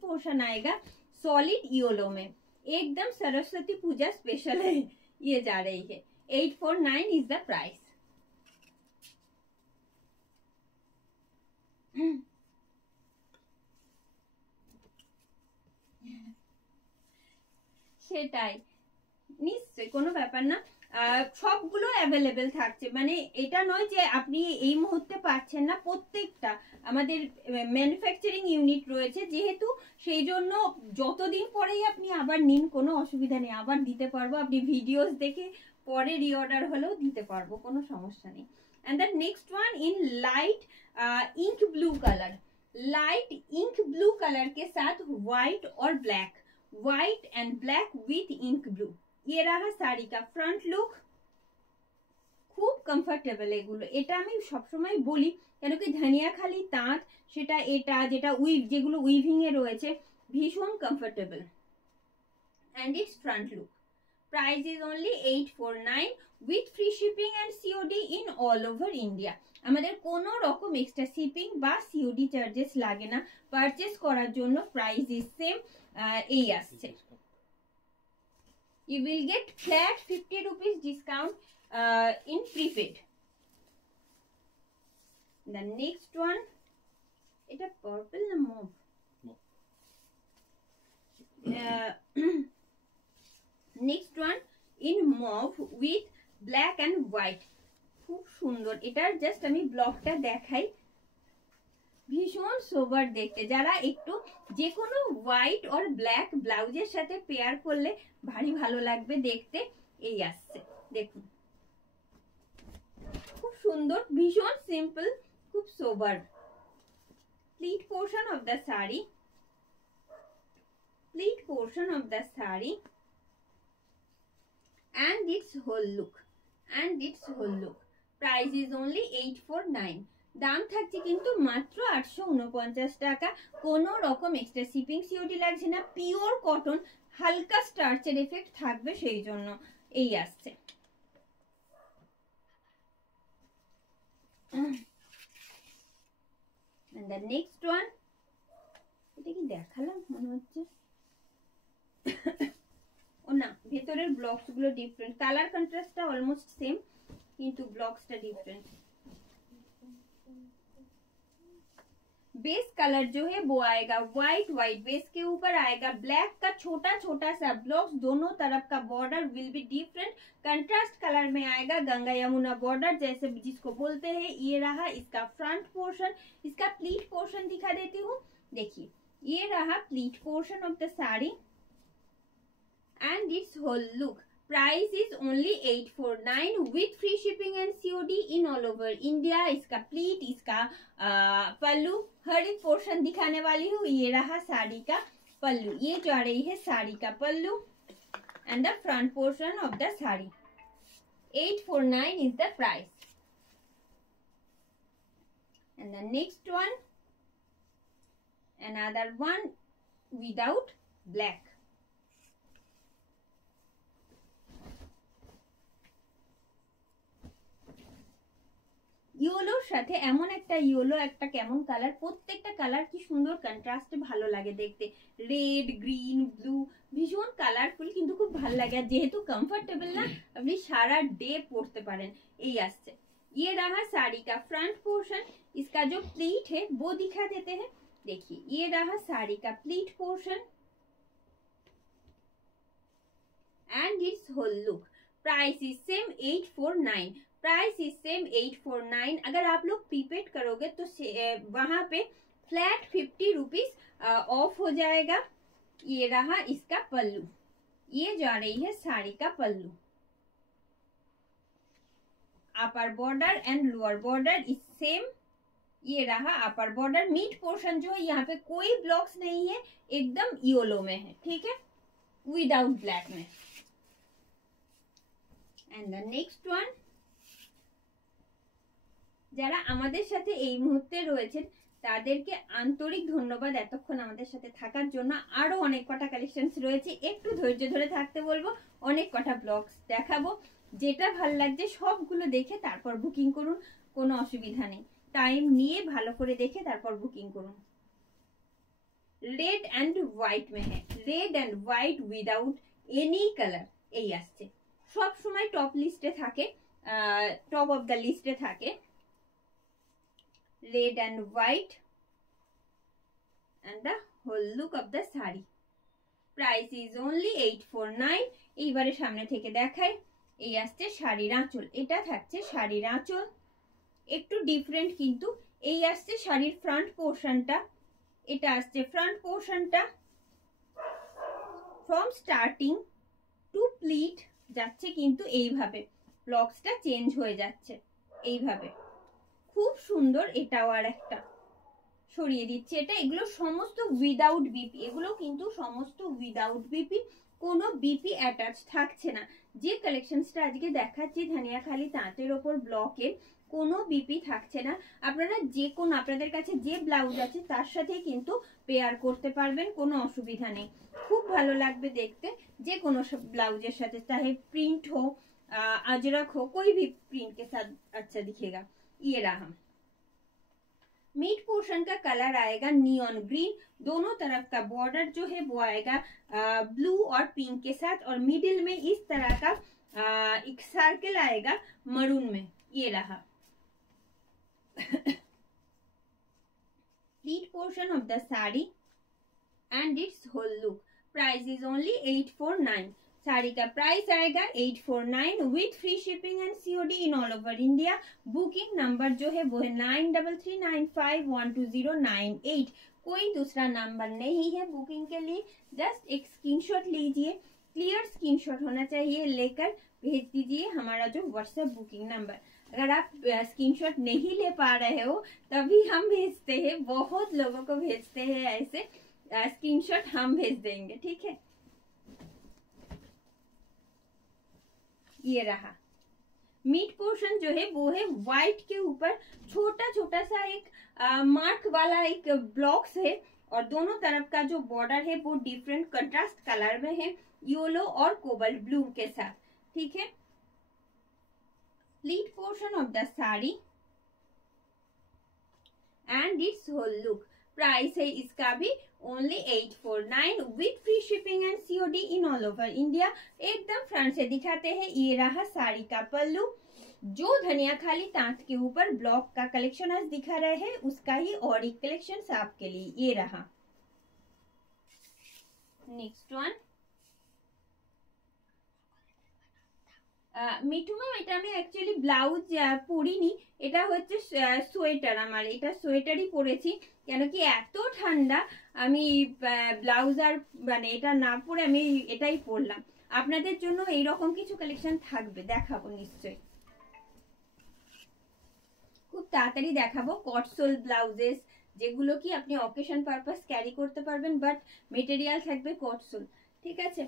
पोर्शन आएगा सॉलिड येलो में, एकदम सरस्वती पूजा स्पेशल है। ये जा रही है 849 इज द प्राइस। সেটাই, নিশ্চয়ই কোনো ব্যাপার না। সবগুলো অ্যাভেলেবেল থাকছে, মানে এটা নয় যে আপনি এই মুহূর্তে পাচ্ছেন না। প্রত্যেকটা আমাদের ম্যানুফ্যাকচারিং ইউনিট রয়েছে যেহেতু, সেই জন্য যতদিন পরেই আপনি আবার নিন কোনো অসুবিধা নেই, আবার দিতে পারবো। আপনি ভিডিওস দেখে পরে রিঅর্ডার হলেও দিতে পারবো, কোনো সমস্যা নেই। And the next one in light ink blue colour, light ink blue colour के साथ व्हाइट और black, white and black with ink blue. ये रहा साड़ी का फ्रंट लुक। खूब कम्फर्टेबल एगुलो, এটা আমি সবসময় বলি কেন কি ধনিয়াখালি তাঁত সেটা এটা যেটা যেগুলো উইভিং এ রয়েছে ভীষণ comfortable. And it's front look. Price is only 849 with free shipping and COD in all over India. আমাদের কোনো রকম এক্সট্রা শিপিং বা সিওডি চার্জেস লাগে না, পারচেজ করার জন্য প্রাইস ইজ সেম এই আসছে। You will get flat 50 rupees discount in prepaid. The next one, এটা purple না mauve? Next one in mauve with black and white. খুব সুন্দর। এটার জাস্ট আমি ব্লকটা দেখাই, ভীষণ সোবার দেখতে। যারা একটু যে কোনো হোয়াইট আর ব্ল্যাক ব্লাউজের সাথে পেয়ার করলে ভারী ভালো লাগবে দেখতে, এই আসছে দেখুন। খুব সুন্দর, ভীষণ সিম্পল, খুব sober. Pleat portion of the sari, pleat portion of the sari and its whole look, and its whole look. Price is only 849. দাম থাকছে কিন্তু মাত্র 849 টাকা। কোনো রকম এক্সট্রা শিপিং সিওডি লাগছে না, পিওর কটন, হালকা স্টার্চের এফেক্ট থাকবে সেই জন্য এই আসছে। And the next one, এটা কি দেখালাম মনে হচ্ছে, ও না, ভেতরের ব্লকস গুলো ডিফারেন্ট, কালার কন্ট্রাস্টটা অলমোস্ট সেম কিন্তু ব্লকসটা ডিফারেंट। बेस कलर जो है वो आएगा व्हाइट, व्हाइट बेस के ऊपर आएगा ब्लैक का छोटा छोटा सा ब्लॉक्स, दोनों तरफ का border will be different. Contrast colour में आएगा गंगा यमुना बॉर्डर जैसे जिसको बोलते हैं। ये रहा इसका फ्रंट पोर्शन। इसका प्लीट पोर्शन दिखा देती हूँ, देखिए ये रहा pleat portion of the sari and its whole look. Price is only 849 with free shipping and COD in all over India. इसका प्लीट, इसका पल्लू, हर एक पोर्शन दिखाने वाली हूँ। ये रहा साड़ी का पल्लू, ये जा रही है साड़ी का पल्लू and the front portion of the sari. 849 is the price। And the next one, another one without black। ইয়েলোর সাথে এমন একটা ইয়েলো, একটা কেমন কালার, প্রত্যেকটা কালার কি সুন্দর কন্ট্রাস্টে ভালো লাগে দেখতে। রেড, গ্রিন, ব্লু, ভীষণ কালারফুল কিন্তু খুব ভালো লাগে। আর যেহেতু কমফর্টেবল না, আপনি সারা ডে পরতে পারেন এই আসছে। ये रहा साड़ी का फ्रंट पोर्शन। इसका जो प्लीट है वो दिखा देते हैं, देखिए ये रहा साड़ी का pleat portion and it's whole look. Price is same 849। Price is same 849। अगर आप लोग प्रीपेड करोगे तो वहां पे फ्लैट 50 रुपीज ऑफ हो जाएगा। ये रहा इसका पल्लू, ये जा रही है साड़ी का pallu. Upper border and lower border is same. ये रहा अपर बॉर्डर। मिड पोर्शन जो है यहाँ पे कोई ब्लॉक्स नहीं है, एकदम येलो में है, ठीक है, विदाउट ब्लैक में। एंड द नेक्स्ट वन, যারা আমাদের সাথে এই মুহূর্তে রয়েছেন তাদেরকে আন্তরিক ধন্যবাদ এতক্ষণ আমাদের সাথে থাকার জন্য। আরো অনেক কটা কালেকশনস রয়েছে, একটু ধৈর্য ধরে থাকতে বলবো, অনেক কটা ব্লগস দেখাবো। যেটা ভালো লাগছে সবগুলো দেখে তারপর বুকিং করুন, কোনো অসুবিধা নেই। টাইম নিয়ে ভালো করে দেখে তারপর বুকিং করুন। রেড এন্ড হোয়াইট में है, red and white without any colour এই আসছে। সব সময় টপ লিস্টে থাকে, টপ অফ দ্য লিস্টে থাকে। red and white and the whole look of the sari. Price is only 849. এইবারে সামনে থেকে দেখাই। এই আসছে শাড়ির আঁচল, এটা থাকছে শাড়ির আঁচল, একটু ডিফারেন্ট কিন্তু। এই আসছে শাড়ির ফ্রন্ট পোর্শনটা, এটা আসছে ফ্রন্ট পোর্শনটা। ফ্রম স্টার্টিং টু প্লিট যাচ্ছে কিন্তু এইভাবে, ব্লকসটা চেঞ্জ হয়ে যাচ্ছে এইভাবে, খুব সুন্দর। এটাও আর একটা সরিয়ে দিচ্ছে এটা। এগুলো সমস্ত উইদাউট বিপি, এগুলো কিন্তু সমস্ত উইদাউট বিপি, কোনো বিপি অ্যাটাচ থাকছে না। যে কালেকশনসটা আজকে দেখাচ্ছি ধানিয়াখালি তাঁতের ওপর ব্লকে, কোনো বিপি থাকছে না। আপনারা যে কোনো, আপনাদের কাছে যে ব্লাউজ আছে তার সাথে কিন্তু পেয়ার করতে পারবেন, কোনো অসুবিধা নেই। খুব ভালো লাগবে দেখতে যে কোনো ब्लाउजेर साथे, चाहे प्रिंट हो अजरक हो, कोई भी प्रिंट के साथ अच्छा दिखेगा। ये रहा मिड पोर्शन का कलर आएगा नियॉन ग्रीन, दोनों तरफ का बॉर्डर जो है वो आएगा ब्लू और पिंक के साथ, और मिडिल में इस तरह का एक सर्कल आएगा मरून में। ये रहा pleat portion of the sari and it's whole look. Price is only 849। Sari का प्राइस आएगा 849 with free shipping and COD in all over India. Booking number जो है वो है 9339512098। कोई दूसरा नंबर नहीं है बुकिंग के लिए, जस्ट एक स्क्रीनशॉट लीजिए, क्लियर स्क्रीनशॉट होना चाहिए, लेकर भेज दीजिए हमारा जो व्हाट्सएप बुकिंग नंबर। अगर आप स्क्रीनशॉट नहीं ले पा रहे हो तभी हम भेजते हैं, बहुत लोगों को भेजते हैं ऐसे, स्क्रीनशॉट हम भेज देंगे, ठीक है। ये रहा मिड पोर्शन जो है वो है व्हाइट के ऊपर छोटा छोटा सा एक मार्क वाला एक ब्लॉक्स है, और दोनों तरफ का जो बॉर्डर है वो डिफरेंट कंट्रास्ट कलर में है, येलो और कोबाल्ट ब्लू के साथ, ठीक है। Pleat portion of the sari and it's whole look. Price है इसका भी only 849 with free shipping and COD in all over India. एकदम फ्रंट से दिखाते हैं। ये रहा साड़ी का पल्लू, जो धनियाखाली तांत के ऊपर ब्लॉक का कलेक्शन आज दिखा रहे हैं उसका ही और एक कलेक्शन आपके लिए। ये रहा नेक्स्ट वन। মিঠু ম্যাম এটা আমি অ্যাকচুয়ালি ব্লাউজ পরিনি, এটা হচ্ছে সোয়েটার। আমার এটা সোয়েটারই পরেছি, কেন কি এত ঠান্ডা আমি ব্লাউজ আর মানে এটা না পরে আমি এটাই পরলাম। আপনাদের জন্য এইরকম কিছু কালেকশন থাকবে, দেখাবো নিশ্চয়ই, খুব তাড়াতাড়ি দেখাবো। কটসোল ব্লাউজেস যেগুলো কি আপনি অকেশন পারপাস ক্যারি করতে পারবেন, বাট মেটেরিয়াল থাকবে কটসোল, ঠিক আছে।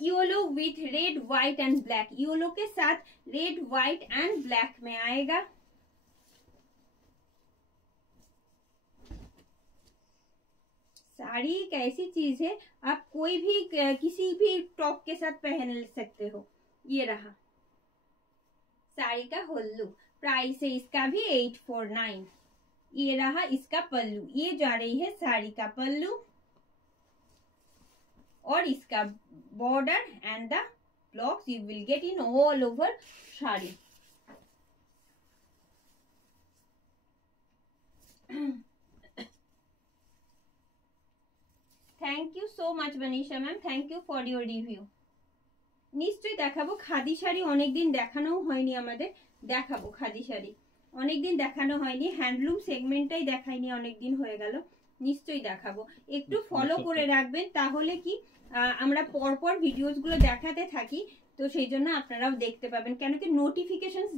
Yellow with red white and black, yellow के साथ रेड व्हाइट एंड ब्लैक में आएगा। साड़ी एक ऐसी चीज है आप कोई भी किसी भी टॉप के साथ पहन सकते हो। ये रहा साड़ी का होल लुक। प्राइस है इसका भी 849। ये रहा इसका पल्लू, ये जा रही है साड़ी का पल्लू, और इसका border and the blocks you will get in all over sari. Thank you so much Manisha ma'am, thank you for your review. নিশ্চয়ই দেখাবো খাদি শাড়ি, অনেকদিন দেখানো হয়নি আমাদের, দেখাবো খাদি শাড়ি। অনেকদিন দেখানো হয়নি, হ্যান্ডলুম সেগমেন্টটাই দেখাইনি, অনেকদিন হয়ে গেল, নিশ্চয়ই দেখাবো। একটু ফলো করে রাখবেন, তাহলে কি আমরা পরপর ভিডিওস গুলো দেখাতে থাকি, তো সেই জন্য আপনারাও দেখতে পাবেন। কেন কি নোটিফিকেশনস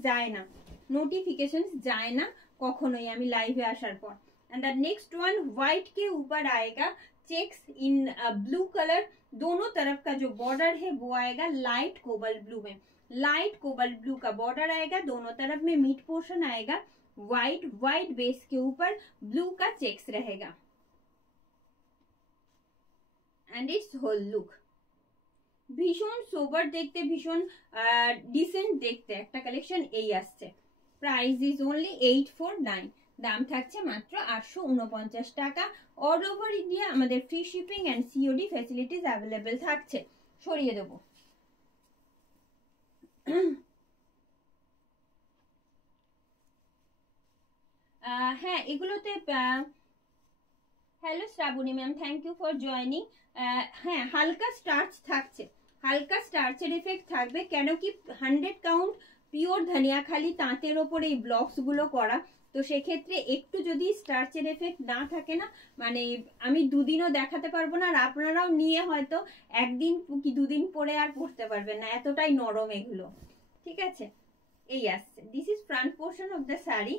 যায় না কখনোই আমি লাইভে আসার पड़। And the next one white के ऊपर आएगा चेक्स इन ब्लू कलर, दोनों तरफ का जो बॉर्डर है वो आएगा लाइट कोबाल्ट ब्लू में, लाइट कोबाल्ट ब्लू का बॉर्डर आएगा, दोनों तरफ में मिड पोर्शन आएगा व्हाइट बेस के ऊपर ब्लू का चेक्स रहेगा। एंड इट्स होल लुक भीषण सोबर देखते, भीषण डिसेंट देखते একটা কালেকশন এই আসছে। প্রাইস ইজ অনলি 849, দাম থাকছে মাত্র 849 টাকা। অল ওভার ইন্ডিয়া আমাদের free shipping and COD facilities available থাকছে। সরিয়ে দেবো। হ্যাঁ এগুলোতে hello Shrabani ma'am, thank you for joining. হ্যাঁ হালকা স্টার্চ থাকছে, হালকা স্টার্চের এফেক্ট থাকবে, কেন কি 100 কাউন্ট পিওর ধনিয়াখালি তাঁতের ওপর এই ব্লকস গুলো করা, তো সেক্ষেত্রে একটু যদি স্টার্চের এফেক্ট না থাকে না, মানে আমি দুদিনও দেখাতে পারবো না, আর আপনারাও নিয়ে হয়তো একদিন কি দুদিন পরে আর পরতে পারবেন না, এতটাই নরম এগুলো। ঠিক আছে, এই আসছে। This is front portion of the sari,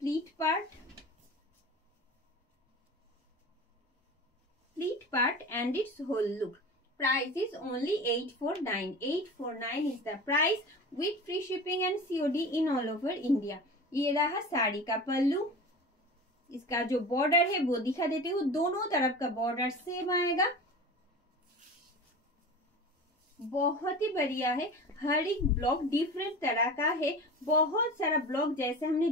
pleat part and its whole look. Price is only 849. 849 is the price with free shipping and COD in all over India. ये रहा साड़ी का पल्लू, इसका जो बॉर्डर है वो दिखा देती हूँ, दोनों तरफ का बॉर्डर सेम आएगा, बहुत ही बढ़िया है। हर एक ब्लॉक डिफरेंट तरह का है, बहुत सारा ब्लॉक जैसे हमने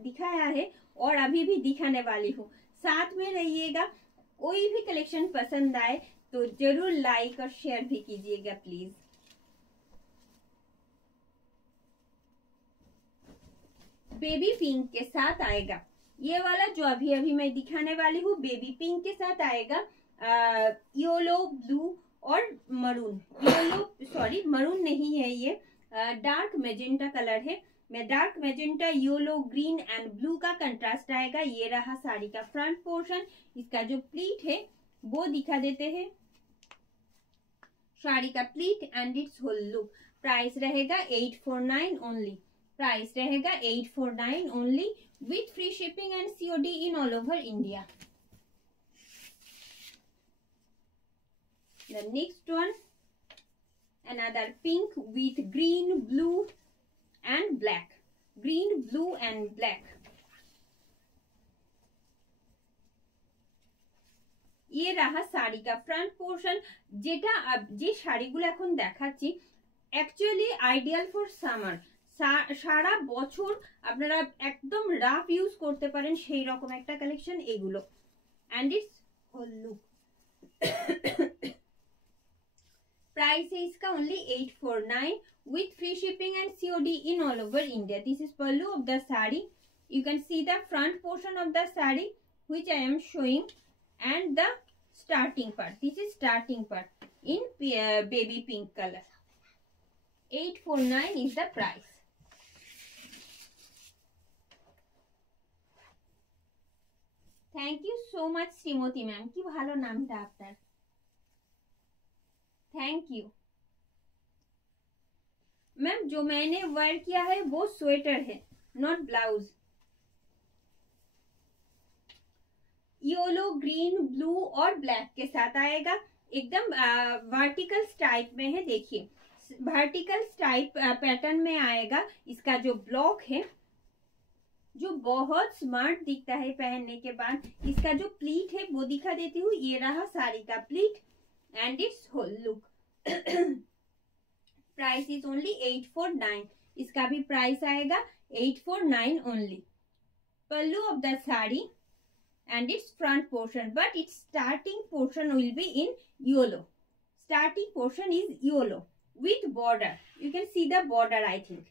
दिखाया है और अभी भी दिखाने वाली हूँ, साथ में रहिएगा। कोई भी कलेक्शन पसंद आए तो जरूर लाइक और शेयर भी कीजिएगा प्लीज। बेबी पिंक के साथ आएगा ये वाला, जो अभी अभी मैं दिखाने वाली हूँ, बेबी पिंक के साथ आएगा येलो, ब्लू और मरून। मरून नहीं है ये, डार्क मेजेंटा कलर है। मैं dark magenta, yellow, green and blue का कंट्रास्ट आएगा। ये रहा साड़ी का फ्रंट पोर्शन, इसका जो प्लीट है वो दिखा देते हैं, साड़ी का pleat and it's whole look. Price रहेगा 849 ओनली, प्राइस रहेगा 849 only with free shipping and COD in all over India. The next one, another pink with green, blue and black, green, blue and black। ये रहा साड़ी का front portion, যেটা যে শাড়িগুলো এখন দেখাচ্ছি অ্যাকচুয়ালি আইডিয়াল ফর সামার, সারা বছর আপনারা একদম রাফ ইউজ করতে পারেন সেই রকম একটা কালেকশন এগুলো। And it's whole look. Price है इसका only 849 with free shipping and COD in all over India। This is pallu of the sari, you can see the front portion of the sari which I am showing, and the starting part, this is starting part in baby pink color। 849 is the price। Thank you so much Shrimati ma'am, की भालो नामटा आपनार, thank you ma'am. जो मैंने where किया है वो sweater है, not blouse. Yellow, green, blue और ब्लैक के साथ आएगा, एकदम वर्टिकल स्ट्राइप में है। देखिए वर्टिकल स्ट्राइप पैटर्न में आएगा। इसका जो ब्लॉक है जो बहुत स्मार्ट दिखता है पहनने के बाद। इसका जो प्लीट है वो दिखा देती हूँ, ये रहा साड़ी का pleat and its whole look। Price is only 849, इसका भी प्राइस आएगा 849 only. Pallu of the sari and its front portion, but its starting portion will be in yellow, starting portion is yellow with border, you can see the border I think।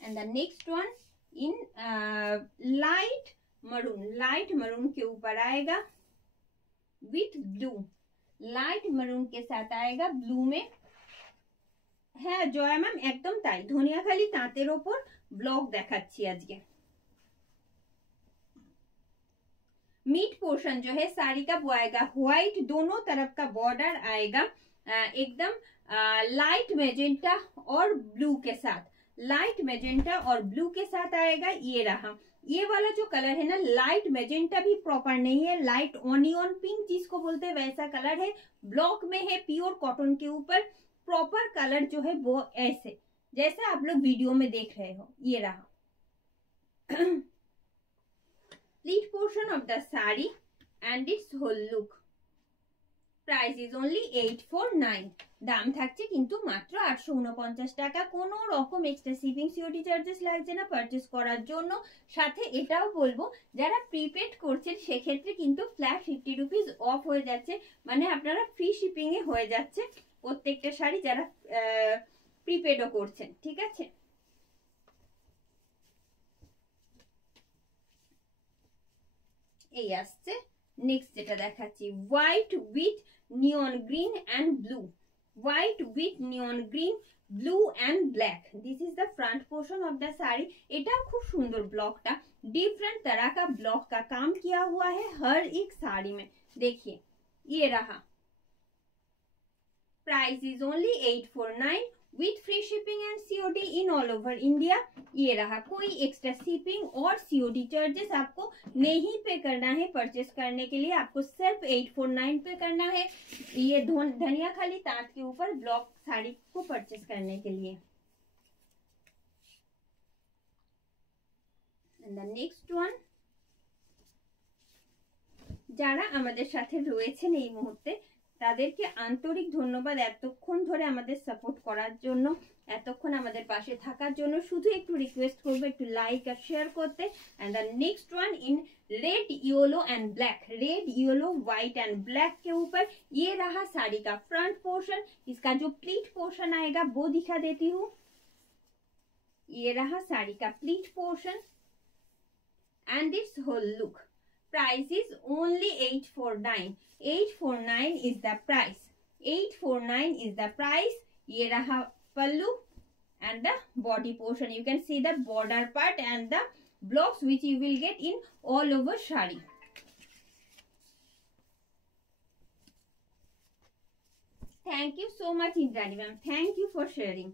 and the next one in light maroon, light maroon के ऊपर आएगा with blue, light maroon के साथ आएगा blue में। হ্যাঁ Jaya ma'am একদম তাই, ধনিয়াখালি তাঁতের ওপর ব্লক দেখাচ্ছি আজকে। मिड पोर्शन जो है साड़ी का वो आएगा व्हाइट, दोनों तरफ का बॉर्डर आएगा एकदम लाइट मेजेंटा और ब्लू के साथ, लाइट मेजेंटा और ब्लू के साथ आएगा। ये रहा, ये वाला जो कलर है ना लाइट मेजेंटा भी प्रॉपर नहीं है, लाइट ऑनियन पिंक जिसको बोलते हैं वैसा कलर है, ब्लॉक में है प्योर कॉटन के ऊपर। प्रॉपर कलर जो है वो ऐसे जैसा आप लोग वीडियो में देख रहे हो, ये रहा। Pleat portion of the saree and its whole look. Price is only 849. দাম থাকছে কিন্তু মাত্র 849 টাকা। কোনো রকম এক্সট্রা শিপিং সিওডি চার্জেস লাগছে না পারচেজ করার জন্য। সাথে এটাও বলবো যারা প্রিপেড করছেন সেক্ষেত্রে কিন্তু ফ্ল্যাট 50 রুপিস অফ হয়ে যাচ্ছে, মানে আপনারা ফ্রি শিপিং এ হয়ে যাচ্ছে প্রত্যেকটা শাড়ি যারা প্রিপেডও করছেন, ঠিক আছে। এই আসছে নেক্সট যেটা দেখাচ্ছি white with neon green and blue, white with neon green blue and black. This is the front portion of the sari. एटा खूब सुंदर ब्लॉकटा डिफरेंट तरह का ब्लॉक का काम किया हुआ है हर एक साड़ी में, देखिए ये रहा। Price is only 849 with free shipping and COD in all over India. ये रहा, कोई एक्स्ट्रा शिपिंग और सीओडी चार्जेस आपको नहीं पे करना है परचेस करने के लिए, आपको सिर्फ 849 पे करना है ये धनिया खाली तांत के ऊपर ब्लॉक साड़ी को परचेस करने के लिए। एंड द नेक्स्ट वन, যারা আমাদের সাথে রয়েছেন এই মুহূর্তে তাদেরকে আন্তরিক ধন্যবাদ এতক্ষণ ধরে আমাদের সাপোর্ট করার জন্য, এতক্ষণ আমাদের পাশে থাকার জন্য। শুধু একটু রিকোয়েস্ট করবো একটু লাইক আর শেয়ার করতে। And the next one in red yellow and black, red yellow white and black के ऊपर ये रहा साड़ी का फ्रंट पोर्शन। इसका जो प्लीट पोर्शन आएगा वो दिखा देती हूँ। ये रहा साड़ी का pleat portion and it's whole look. Price is only 849. 849 is the price. 849 is the price. ये रहा पल्लू and the body portion. You can see the border part and the blocks which you will get in all over shari. Thank you so much Indrani ma'am. Thank you for sharing.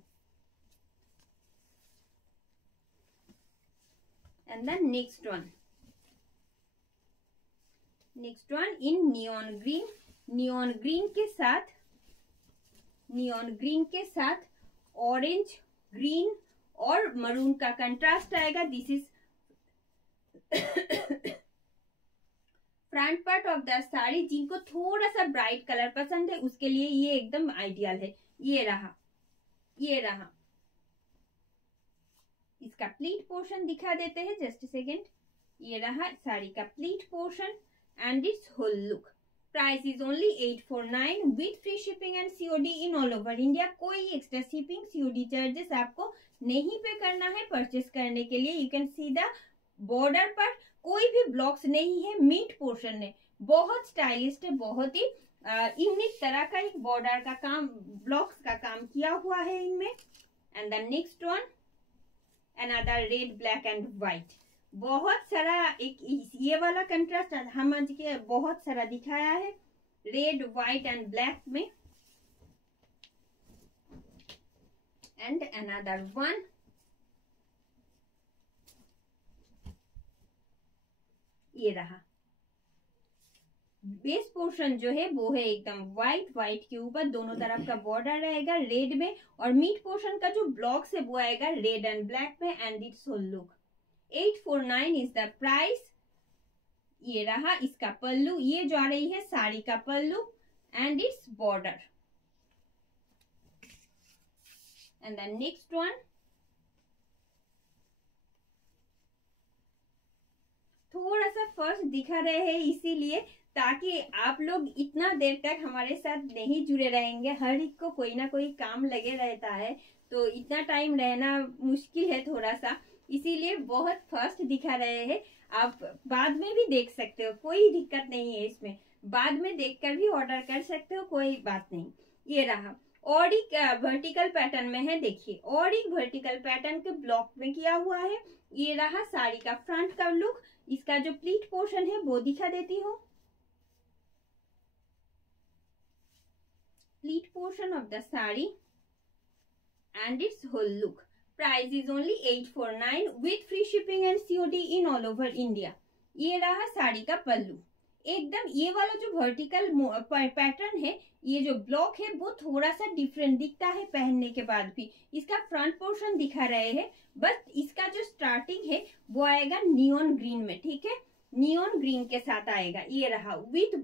And the next one. Next one in neon green, neon green के साथ orange green और maroon का contrast आएगा। This is front part of the sari. जिनको थोड़ा सा bright colour पसंद है उसके लिए ये एकदम आइडियल है। ये रहा, ये रहा। इसका प्लीट पोर्शन दिखा देते हैं, जस्ट सेकेंड। ये रहा साड़ी का pleat portion and its whole look. Price is only 849 with free shipping and COD in all over India. कोई एक्स्ट्रा शिपिंग COD चार्जेस आपको नहीं पे करना है परचेस करने के लिए। You can see the border पर कोई भी ब्लॉक्स नहीं है, मिड पोर्शन है, बहुत स्टाइलिस्ट है, बहुत ही यूनिक तरह का एक बॉर्डर का काम, ब्लॉक्स का काम किया हुआ है इनमें। And the next one another red black and white. बहुत सारा एक ये वाला कंट्रास्ट हम आज के बहुत सारा दिखाया है रेड व्हाइट एंड ब्लैक में। एंड अनदर वन ये रहा। बेस पोर्शन जो है वो है एकदम व्हाइट, व्हाइट के ऊपर दोनों तरफ का बॉर्डर रहेगा रेड में, और मिड पोर्शन का जो ब्लॉक्स है वो आएगा रेड एंड ब्लैक में। And it's whole look. 849 is the price. ये रहा इसका पल्लू, ये जो आ रही है साड़ी का पल्लू and its border. And the next one, थोड़ा सा फर्स्ट दिखा रहे हैं इसीलिए ताकि आप लोग इतना देर तक हमारे साथ नहीं जुड़े रहेंगे। हर एक को कोई ना कोई काम लगे रहता है तो इतना टाइम रहना मुश्किल है थोड़ा सा, इसीलिए बहुत फर्स्ट दिखा रहे हैं। आप बाद में भी देख सकते हो, कोई दिक्कत नहीं है इसमें। बाद में देखकर भी ऑर्डर कर सकते हो, कोई बात नहीं। ये रहा और एक वर्टिकल पैटर्न में है, देखिए और एक वर्टिकल पैटर्न के ब्लॉक में किया हुआ है। ये रहा साड़ी का फ्रंट का लुक। इसका जो प्लीट पोर्शन है वो दिखा देती हूँ। Pleat portion of the sari and its whole look. Price is only 849 with free shipping and COD in all over India. ये रहा साड़ी का पल्लू। एकदम ये वाला जो वर्टिकल पैटर्न है, ये जो ब्लॉक है वो थोड़ा सा डिफरेंट दिखता है पहनने के बाद भी। इसका फ्रंट पोर्शन दिखा रहे हैं, बस इसका जो स्टार्टिंग है वो आएगा नियॉन ग्रीन में, ठीक है, नियॉन ग्रीन के साथ आएगा। ये रहा विथ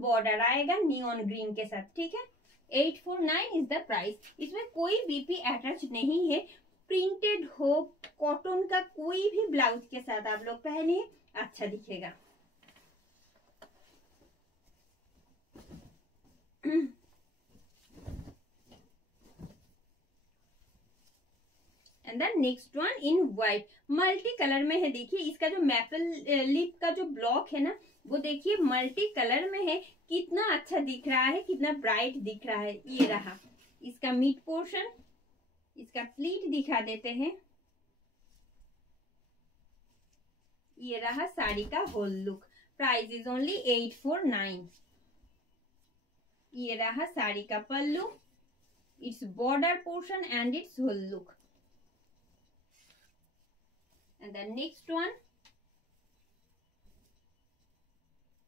बॉर्डर आएगा नियॉन ग्रीन के साथ, ठीक है। 849 इज द प्राइस। इसमें कोई बीपी अटैच नहीं है। प्रिंटेड हो, कॉटन का कोई भी ब्लाउज के साथ आप लोग पहने अच्छा दिखेगा। And the next one in white, multi colour में है। देखिए इसका जो मैपल लिप का जो ब्लॉक है ना, वो देखिए मल्टी कलर में है, कितना अच्छा दिख रहा है, कितना ब्राइट दिख रहा है। ये रहा इसका मिड पोर्शन, इसका प्लीट दिखा देते हैं। ये रहा साड़ी का whole look. Price is only 849। ये रहा साड़ी का pallu, it's border portion and it's whole look. And the next one,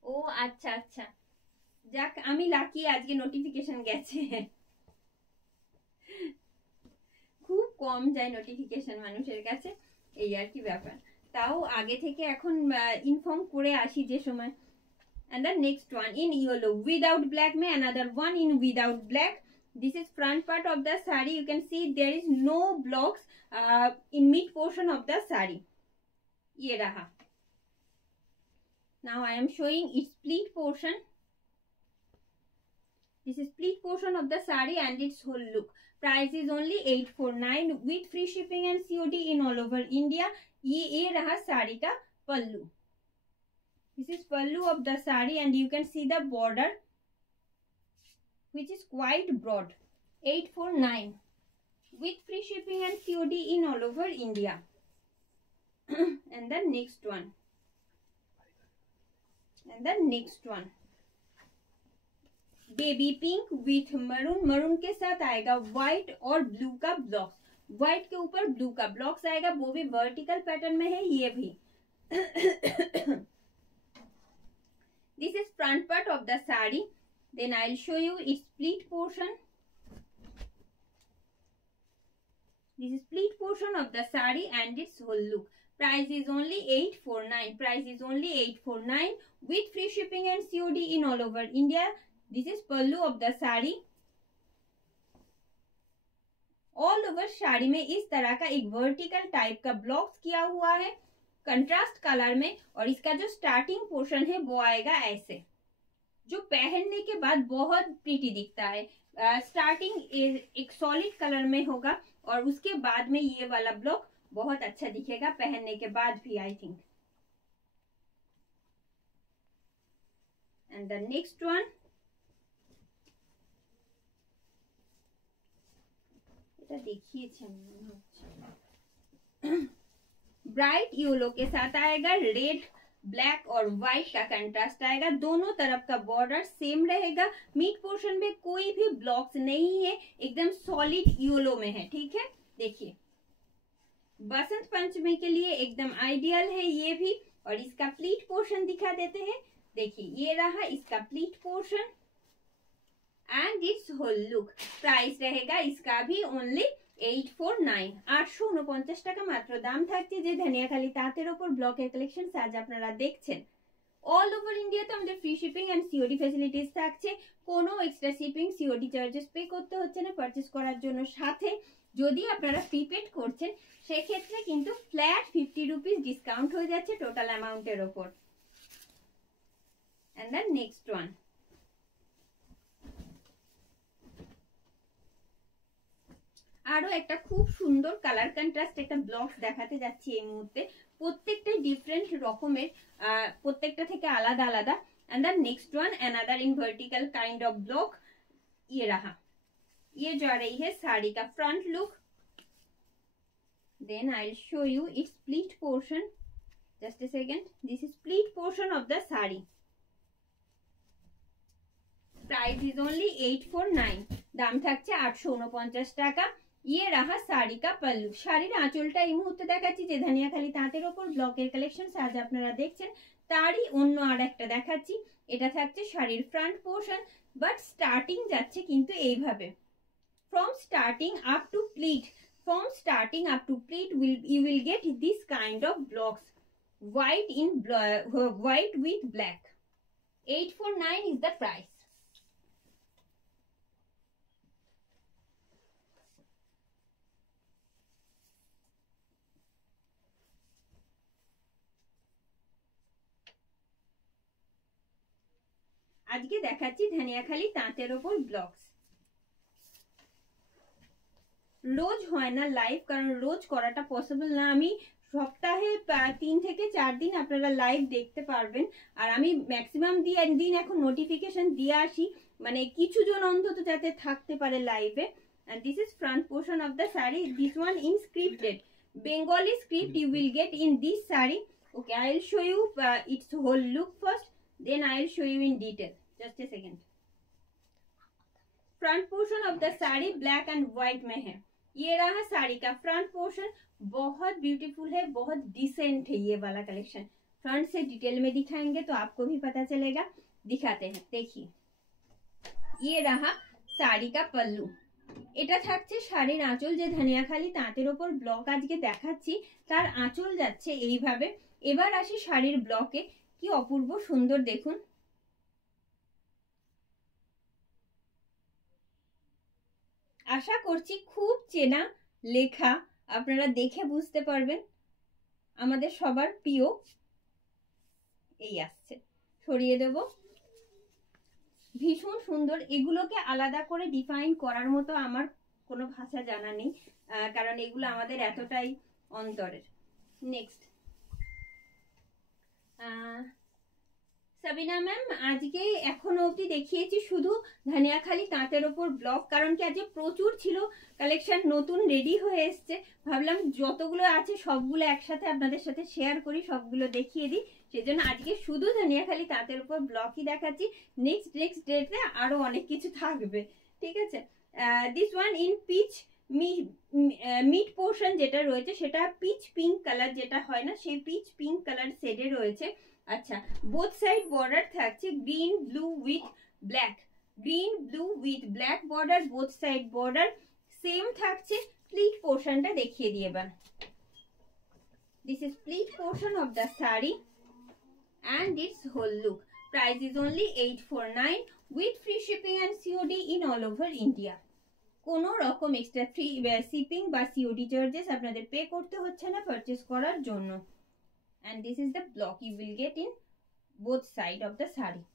ও আচ্ছা আচ্ছা, যাক আমি লাকি, আজকে নোটিফিকেশন গেছে। খুব কম যায় নোটিফিকেশন মানুষের কাছে, এই আর কি ব্যাপার। তাও আগে থেকে এখন ইনফর্ম করে আসি যে সময়। and the next one in yellow without black में another one in without black. This is front part of the saree. You can see there is no blocks in mid portion of the saree. ये रहा। Now I am showing its pleat portion. This is pleat portion of the saree and its whole look. Price is only 849 with free shipping and COD in all over India. ये रहा साड़ी का पल्लू। This is pallu of the saree and you can see the border which is quite broad. 849 with free shipping and COD in all over India. And the next one. And the next one. Baby pink with maroon. Maroon के साथ आएगा white और blue का blocks. White के ऊपर blue का blocks आएगा, वो भी vertical pattern में है। ये भी This is front part of the saree. Then I'll show you its pleat portion. This is pleat portion of the saree and its whole look. Price is only 849. Price is only 849 with free shipping and COD in all over India. This is pallu of the saree. All over sari में इस तरह का एक vertical type का blocks किया हुआ है contrast colour में, और इसका जो स्टार्टिंग पोर्शन है वो आएगा ऐसे, जो पहनने के बाद बहुत प्रीटी दिखता है। स्टार्टिंग एक सॉलिड कलर में होगा और उसके बाद में ये वाला ब्लॉक बहुत अच्छा दिखेगा पहनने के बाद भी, I think. And the next one, এটা দেখিয়েছি আমি, ब्राइट येलो के साथ आएगा, रेड ब्लैक और व्हाइट का कंट्रास्ट आएगा। दोनों तरफ का बॉर्डर सेम रहेगा। मिड पोर्शन में कोई भी ब्लॉक्स नहीं है, एकदम सॉलिड येलो में है, ठीक है। देखिए बसंत पंचमी के लिए एकदम आइडियल है ये भी। और इसका प्लीट पोर्शन दिखा देते हैं। देखिए ये रहा इसका pleat portion and it's whole look. Price रहेगा इसका भी ओनली 849, 849 টাকা মাত্র দাম থাকছে। যে ধানিয়াখালী তাঁতের ওপর ব্লকের কালেকশন আজ আপনারা দেখছেন। অল ওভার ইন্ডিয়াতে আমাদের free shipping and COD facilities থাকছে। কোনো extra shipping COD charges pay করতে হচ্ছে না পারচেজ করার জন্য। সাথে যদি আপনারা প্রিপেড করছেন সেক্ষেত্রে কিন্তু ফ্ল্যাট 50 রুপিস ডিসকাউন্ট হয়ে যাচ্ছে টোটাল অ্যামাউন্টের ওপর। এন্ড দ্য নেক্সট ওয়ান, আরো একটা খুব সুন্দর কালার কন্ট্রাস্ট একটা ব্লকস দেখাতে যাচ্ছি এই মুহূর্তে। প্রত্যেকটা ডিফারেন্ট রকমের, প্রত্যেকটা থেকে আলাদা আলাদা। And the next one another in vertical kind of block. ये रहा, ये जा रही है साड़ी का front look. Then I will show you its pleat portion. Just a second, this is pleat portion of the sari. Price is only 849, দাম থাকছে 849 টাকা। ये रहा শাড়ি का पल्लू। শাড়ির আঁচলটা এই মুহূর্তে দেখাচ্ছি যে ধানিয়াখালী তাঁতের ওপর ব্লকের কালেকশন আজ আপনারা দেখছেন, তারই অন্য আর একটা দেখাচ্ছি। এটা থাকছে শাড়ির ফ্রন্ট পোর্শন, বাট স্টার্টিং যাচ্ছে কিন্তু এইভাবে, from starting up to pleat. From starting up to pleat you will get this kind of blocks, white with black. 849 is the price. আজকে দেখাচ্ছি ধানিয়াখালী তাঁতের ওপর ব্লকস। রোজ হয় না লাইভ, কারণ রোজ করাটা পসিবল না। আমি সপ্তাহে 3 থেকে 4 দিন আপনারা লাইভ দেখতে পারবেন, আর আমি ম্যাক্সিমাম দিন এখন নোটিফিকেশন দিয়ে আসি, মানে কিছু জন অন্তত যাতে থাকতে পারে লাইভে। and this is front portion of the saree, this one in scripted Bengali script you will get in this saree. Okay, I will show you its whole look first, then I will show you in detail. Just a second. Front portion of the sari black and white में है। ये रहा साड़ी का front portion, बहुत beautiful है, बहुत decent है ये वाला कलेक्शन। फ्रंट से डिटेल में दिखाएंगे तो आपको भी पता चलेगा। दिखाते हैं, देखिए ये रहा साड़ी का पल्लू। এটা থাকছে শাড়ির আঁচল, যে ধানিয়াখালী তাঁতের ওপর ব্লক আজকে দেখাচ্ছি তার আঁচল যাচ্ছে এইভাবে। এবার আসি শাড়ির ব্লকে, কি অপূর্ব সুন্দর দেখুন। আশা করছি খুব চেনা লেখা, আপনারা দেখে বুঝতে পারবেন। আমাদের সবার প্রিয় এই আসছে, সরিয়ে দেব। ভীষণ সুন্দর। এগুলোকে আলাদা করে ডিফাইন করার মতো আমার কোনো ভাষা জানা নেই, কারণ এগুলো আমাদের এতটাই অন্তরের। নেক্সট সাবিনা ম্যাম, আজকে এখনো অবধি দেখিয়েছি শুধু ধানিয়াখালী তাঁতের ওপর ব্লক, কারণ কি আজকে প্রচুর ছিল কালেকশন, নতুন রেডি হয়ে এসছে। ভাবলাম যতগুলো আছে সবগুলো একসাথে আপনাদের সাথে শেয়ার করি, সবগুলো দেখিয়ে দিই, সেজন্য আজকে শুধু ধানিয়াখালী তাঁতের উপর ব্লকই দেখাচ্ছি। নেক্সট ডেতে আরো অনেক কিছু থাকবে, ঠিক আছে। This one in peach mid portion যেটা রয়েছে সেটা পিচ পিঙ্ক কালার, যেটা হয় না সেই পিচ পিঙ্ক কালার শেডে রয়েছে। আচ্ছা, বোথ সাইড বর্ডার থাকছে green blue with black, green blue with black border, both side border same থাকছে। প্লিট পোর্শনটা দেখিয়ে দিয়ে এবার। This is pleat portion of the sari and its whole look. Price is only 849 with free shipping and COD in all over India. কোনো রকম extra free shipping বা COD charges আপনাদের pay করতে হচ্ছে না পারচেজ করার জন্য। and this is the block you will get in both side of the saree.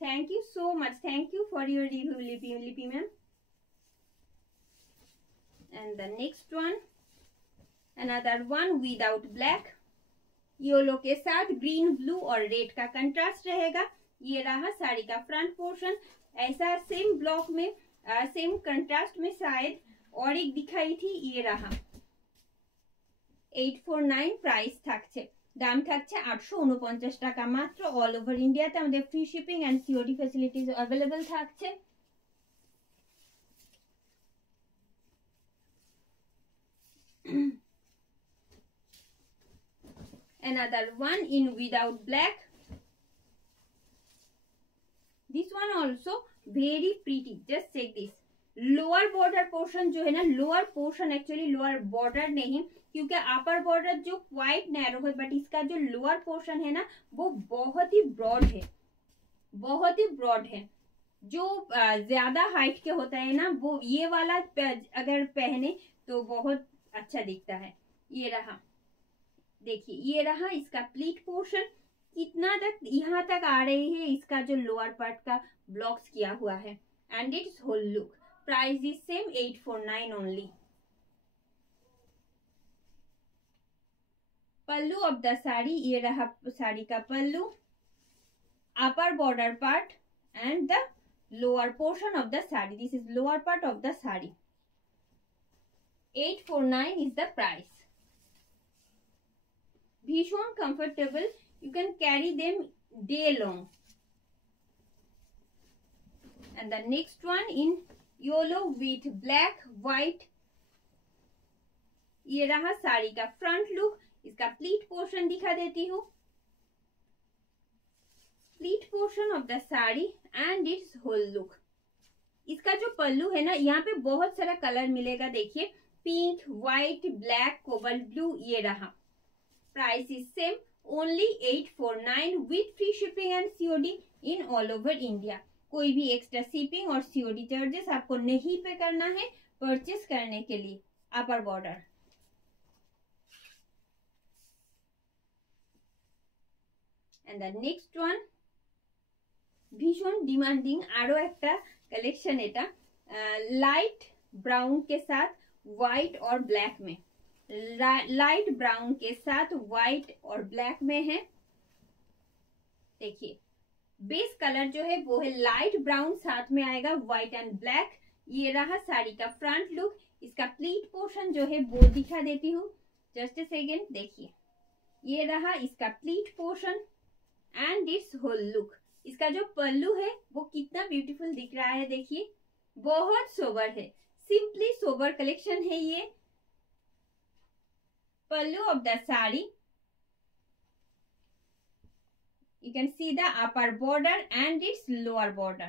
Thank you so much. Thank you for your review, Lippy ma'am. And the next one, another one without black, yellow के साथ green blue और red का contrast रहेगा। ये रहा साड़ी का front portion. ऐसा same block में सेम कंट्रास्ट में शायद और एक दिखाई थी, ये रहा 849 प्राइस থাকছে, দাম থাকছে 849 টাকা মাত্র। অল ওভার ইন্ডিয়াতে আমাদের free shipping and COD facilities available থাকছে। Another one in without black. This one also very pretty. Just check this. Lower border portion जो है ना, lower portion actually lower border नहीं, क्योंकि अपर बॉर्डर जो quite narrow है, but इसका जो लोअर पोर्शन है ना वो बहुत ही ब्रॉड है, बहुत ही ब्रॉड है। जो ज्यादा हाइट के होता है ना वो ये वाला अगर पहने तो बहुत अच्छा दिखता है। ये रहा, देखिए ये रहा इसका प्लीट पोर्शन, कितना तक यहाँ तक आ रही है इसका जो लोअर पार्ट का ब्लॉक्स किया हुआ है। And it's whole look. Price is same 849 only. Pallu of the sari, ये रहा साड़ी का pallu, upper border part and the lower portion of the sari, this is lower part of the sari. 849 is the price. भीषण comfortable, you can carry them day long. And the next one in yellow with black white, ये रहा साड़ी का front look. इसका pleat portion दिखा देती हूँ, pleat portion of the sari and it's whole look. इसका जो पल्लू है ना, यहाँ पे बहुत सारा कलर मिलेगा, देखिए pink, white, black, cobalt blue, ये रहा। Price is same, only 849 with free shipping and COD in all over India. कोई भी एक्स्ट्रा शिपिंग और सीओडी चार्जेस आपको नहीं पे करना है परचेस करने के लिए। अपर border, and the next one भीषण डिमांडिंग आरो একটা कलेक्शन, এটা लाइट ब्राउन के साथ व्हाइट और ब्लैक में, लाइट ब्राउन के साथ व्हाइट और ब्लैक में है। देखिए बेस कलर जो है वो है लाइट ब्राउन, साथ में आएगा व्हाइट एंड ब्लैक। ये रहा साड़ी का फ्रंट लुक। इसका प्लीट पोर्शन जो है वो दिखा देती हूँ, जस्ट ए सेकेंड। देखिए ये रहा इसका pleat portion and it's whole look. इसका जो पल्लू है वो कितना ब्यूटीफुल दिख रहा है, देखिए बहुत सोबर है, सिंपली सोबर कलेक्शन है ये। Pallu of the sari, you can see the upper border and its lower border.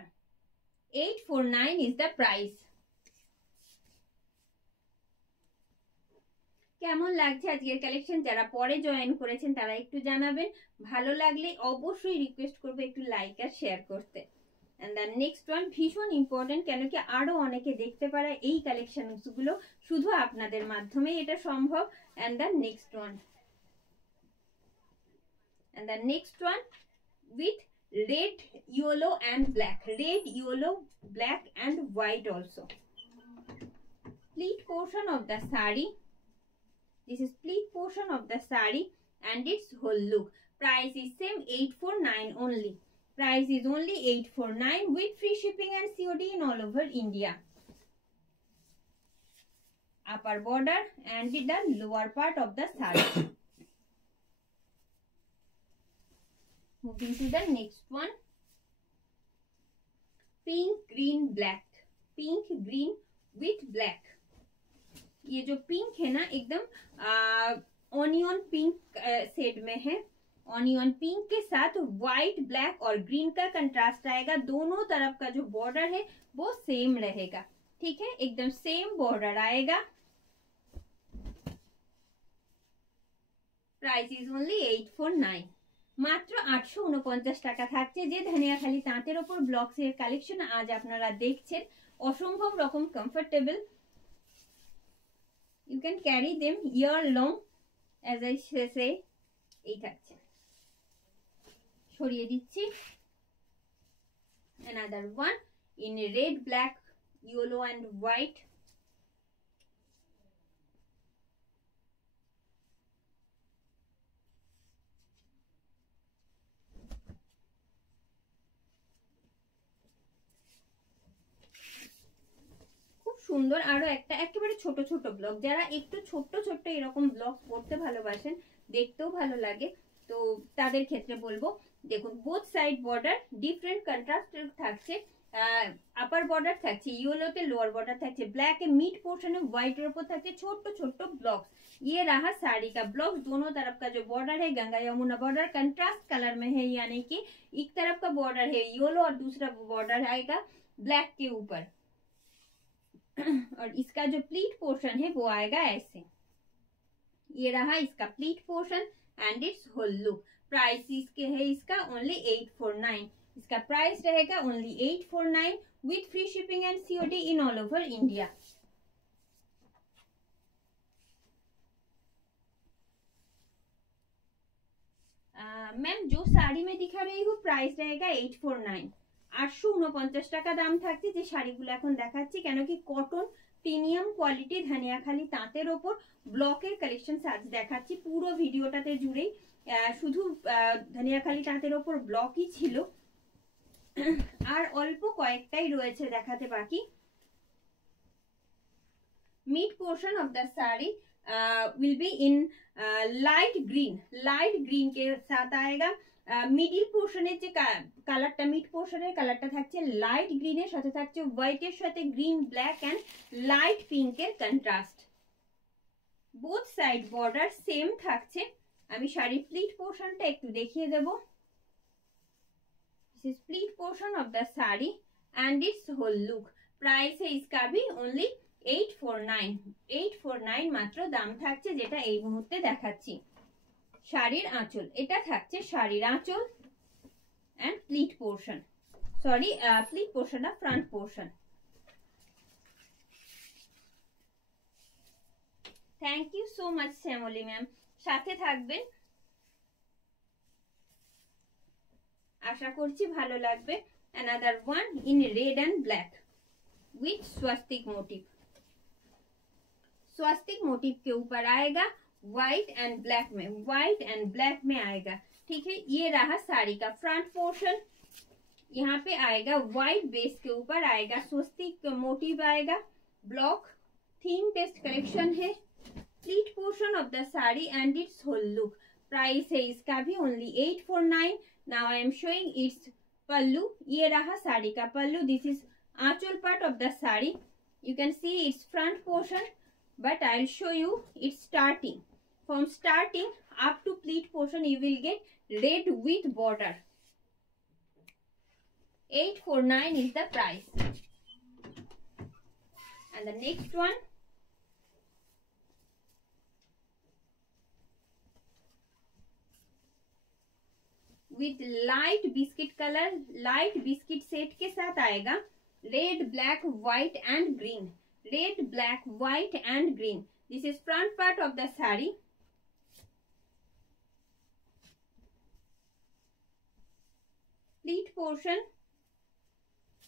849 is the price. কেমন লাগছে আজকের কালেকশন? যারা পরে জয়েন করেছেন তারা একটু জানাবেন, ভালো লাগলে অবশ্যই রিকোয়েস্ট করবো একটু লাইক আর শেয়ার করতে। এন্ড দ্য নেক্সট ওয়ান ভীষণ ইম্পর্টেন্ট, কেন কি আরো অনেকে দেখতে পারে এই কালেকশন গুলো, শুধু আপনাদের মাধ্যমে এটা সম্ভব। And the next one, and the next one with red, yellow and black, red, yellow, black and white also. Pleat portion of the sari, this is pleat portion of the sari and its whole look. Price is same, 849 only. Price is only 849 with free shipping and COD in all over India. Upper border and the lower part of the sari. Moving to the next one, pink, green, black, pink, green with black. ये जो pink है ना एकदम onion pink shade में है। Onion pink के साथ white, black और ग्रीन का कंट्रास्ट आएगा। दोनों तरफ का जो बॉर्डर है वो सेम रहेगा, ठीक है, एकदम सेम बॉर्डर आएगा। प्राइस इज ओनली 849, মাত্র 849 টাকা থাকছে। যে ধানিয়াখালী তাঁতের ওপর ব্লকস এর কালেকশন আজ আপনারা দেখছেন, অসম্ভব রকম comfortable. You can carry them year long as I say. এই থাকছে, ছড়িয়ে দিচ্ছি। Another one in red, black, yellow and white. সুন্দর আরো একটা একেবারে ছোট ছোট ব্লক, যারা একটু ছোট ছোট এরকম ব্লক করতে ভালোবাসেন, দেখতেও ভালো লাগে, তো তাদের ক্ষেত্রে বলবো দেখুন both side border different contrast থাকছে। আপার বর্ডার থাকছে ইয়েলোতে, লোয়ার बॉर्डर থাকছে ब्लैक है, मिड पोर्शन है व्हाइट ऊपर থাকছে छोट छोट ब्लॉक्स। ये रहा साड़ी का ब्लॉक्स, दोनों तरफ का जो बॉर्डर है Ganga Yamuna border contrast colour में है, यानी कि एक तरफ का बॉर्डर है येलो और दूसरा बॉर्डर आएगा ब्लैक के ऊपर। और इसका जो प्लीट पोर्शन है वो आएगा ऐसे। ये रहा इसका pleat portion and it's whole look. Price इसके है इसका ओनली 849। इसका प्राइस रहेगा only 849 with free shipping and COD in all over India. Ma'am जो साड़ी में दिखा रही हूँ प्राइस रहेगा 849। 849 টাকা দাম থাকছে যে শাড়িগুলো এখন দেখাচ্ছি, কেন কি কটন প্রিমিয়াম কোয়ালিটি ধানিয়াখালি তাঁতের ওপর ব্লকের কালেকশন আজ দেখাচ্ছি। পুরো ভিডিওটাতে জুড়েই শুধু ধানিয়াখালি তাঁতের ওপর ব্লকই ছিল, আর অল্প কয়েকটাই রয়েছে দেখাতে বাকি। Mid portion of the sari will be in light green के साथ आएगा। मिडिल पोर्शনের যে কালারটা, মিড পোর্শনের কালারটা থাকছে লাইট গ্রিনের সাথে থাকছে হোয়াইটের সাথে গ্রিন, ব্ল্যাক এন্ড লাইট পিঙ্কের contrast. Both side border same থাকছে। আমি শাড়ির প্লিট পোর্শনটা একটু দেখিয়ে দেব। This is pleat portion of the sari and it's whole look. Price है इसका भी ओनली 849 মাত্র দাম থাকছে, যেটা এই মুহূর্তে দেখাচ্ছি। শাড়ির আঁচল, এটা থাকছে শাড়ির আঁচল and pleat portion, sorry pleat portion না, front portion. Thank you so much Shyamali ma'am, সাথে থাকবেন, আশা করছি ভালো লাগবে। Another one in red and black with swastik motif. स्वस्तिक मोटिव के ऊपर आएगा व्हाइट एंड ब्लैक में, व्हाइट एंड ब्लैक में आएगा। ठीक है, ये रहा साड़ी का फ्रंट पोर्शन। यहाँ पे आएगा व्हाइट बेस के ऊपर आएगा स्वस्तिक मोटिव आएगा। ब्लॉक थीम बेस्ड कलेक्शन है। Pleat portion of the sari and it's whole look. Price है इसका भी only 849। Now I am showing it's pallu. ये रहा साड़ी का pallu. This is aanchal part of the saree. You can see its front portion, but I'll show you its starting. From starting up to pleat portion you will get red with border. 849 is the price. And the next one, with light biscuit color, light biscuit set के साथ आएगा red, black, white and green. Red, black, white and green. This is front part of the sari. Pleat portion,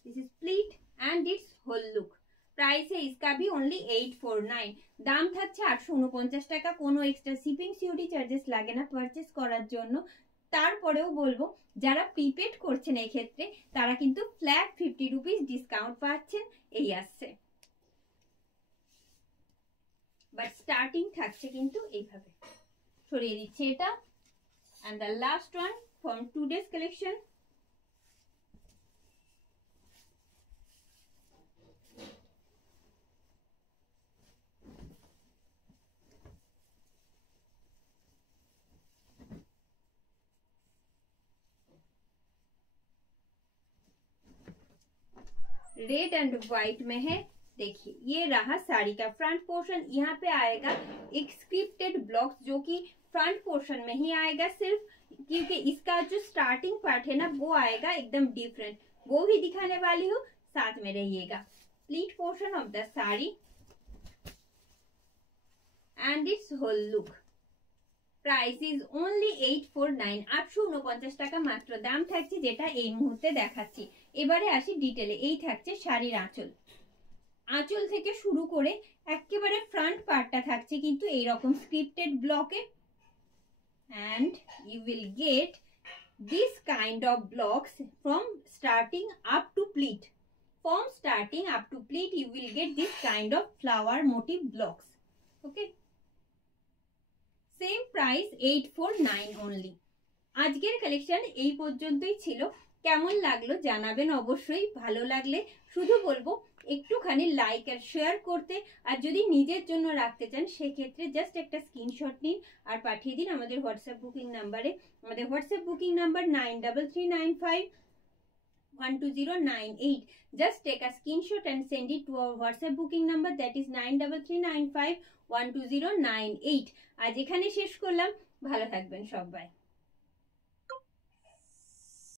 this is pleat and it's whole look. Price है इसका भी only 849। দাম থাকছে 849 টাকা। কোনো এক্সট্রা শিপিং সিউটি চার্জেস লাগে না পারচেজ করার জন্য। তারপরেও বলবো যারা প্রিপেড করছেন এই ক্ষেত্রে তারা কিন্তু ফ্ল্যাট 50 রুপিস ডিসকাউন্ট পাচ্ছেন। এই আসছে, বাট স্টার্টিং থাকছে কিন্তু এইভাবে। সরিয়ে দিচ্ছি এটা। And the last one from today's collection, red and white में है। देखिए ये रहा साड़ी का फ्रंट पोर्शन। यहाँ पे आएगा एक स्क्रिप्टेड ब्लॉक्स, जो कि फ्रंट पोर्शन में ही आएगा सिर्फ, क्योंकि इसका जो स्टार्टिंग पार्ट है ना वो आएगा एकदम डिफरेंट। वो भी दिखाने वाली हूँ, साथ में रहिएगा। Pleat portion of the sari and it's whole look. Price is only 849। 849 টাকা মাত্র দাম থাকছে, যেটা এই মুহূর্তে দেখাচ্ছি। এবারে আসি ডিটেলে। এই থাকছে শাড়ির আঁচল। আঁচল থেকে শুরু করে একেবারে ফ্রন্ট পার্টটা থাকছে কিন্তু এইরকম স্ক্রিপ্টেড ব্লকে। and you will get this kind of blocks from starting up to pleat. From starting up to pleat you will get this kind of flower motif blocks. Okay, same price 849 only. আজকের collection এই পর্যন্তই ছিল। কেমন লাগলো জানাবেন অবশ্যই। ভালো লাগলে শুধু বলবো একটুখানি লাইক আর শেয়ার করতে, আর যদি নিজের জন্য রাখতে চান সেক্ষেত্রে জাস্ট একটা স্ক্রিনশট নিন আর পাঠিয়ে দিন আমাদের হোয়াটসঅ্যাপ বুকিং নাম্বারে। আমাদের WhatsApp booking number 9339512098. Just take a screenshot and send it to our WhatsApp booking number, that is 9339512098. আজ এখানে শেষ করলাম। ভালো থাকবেন সবাই।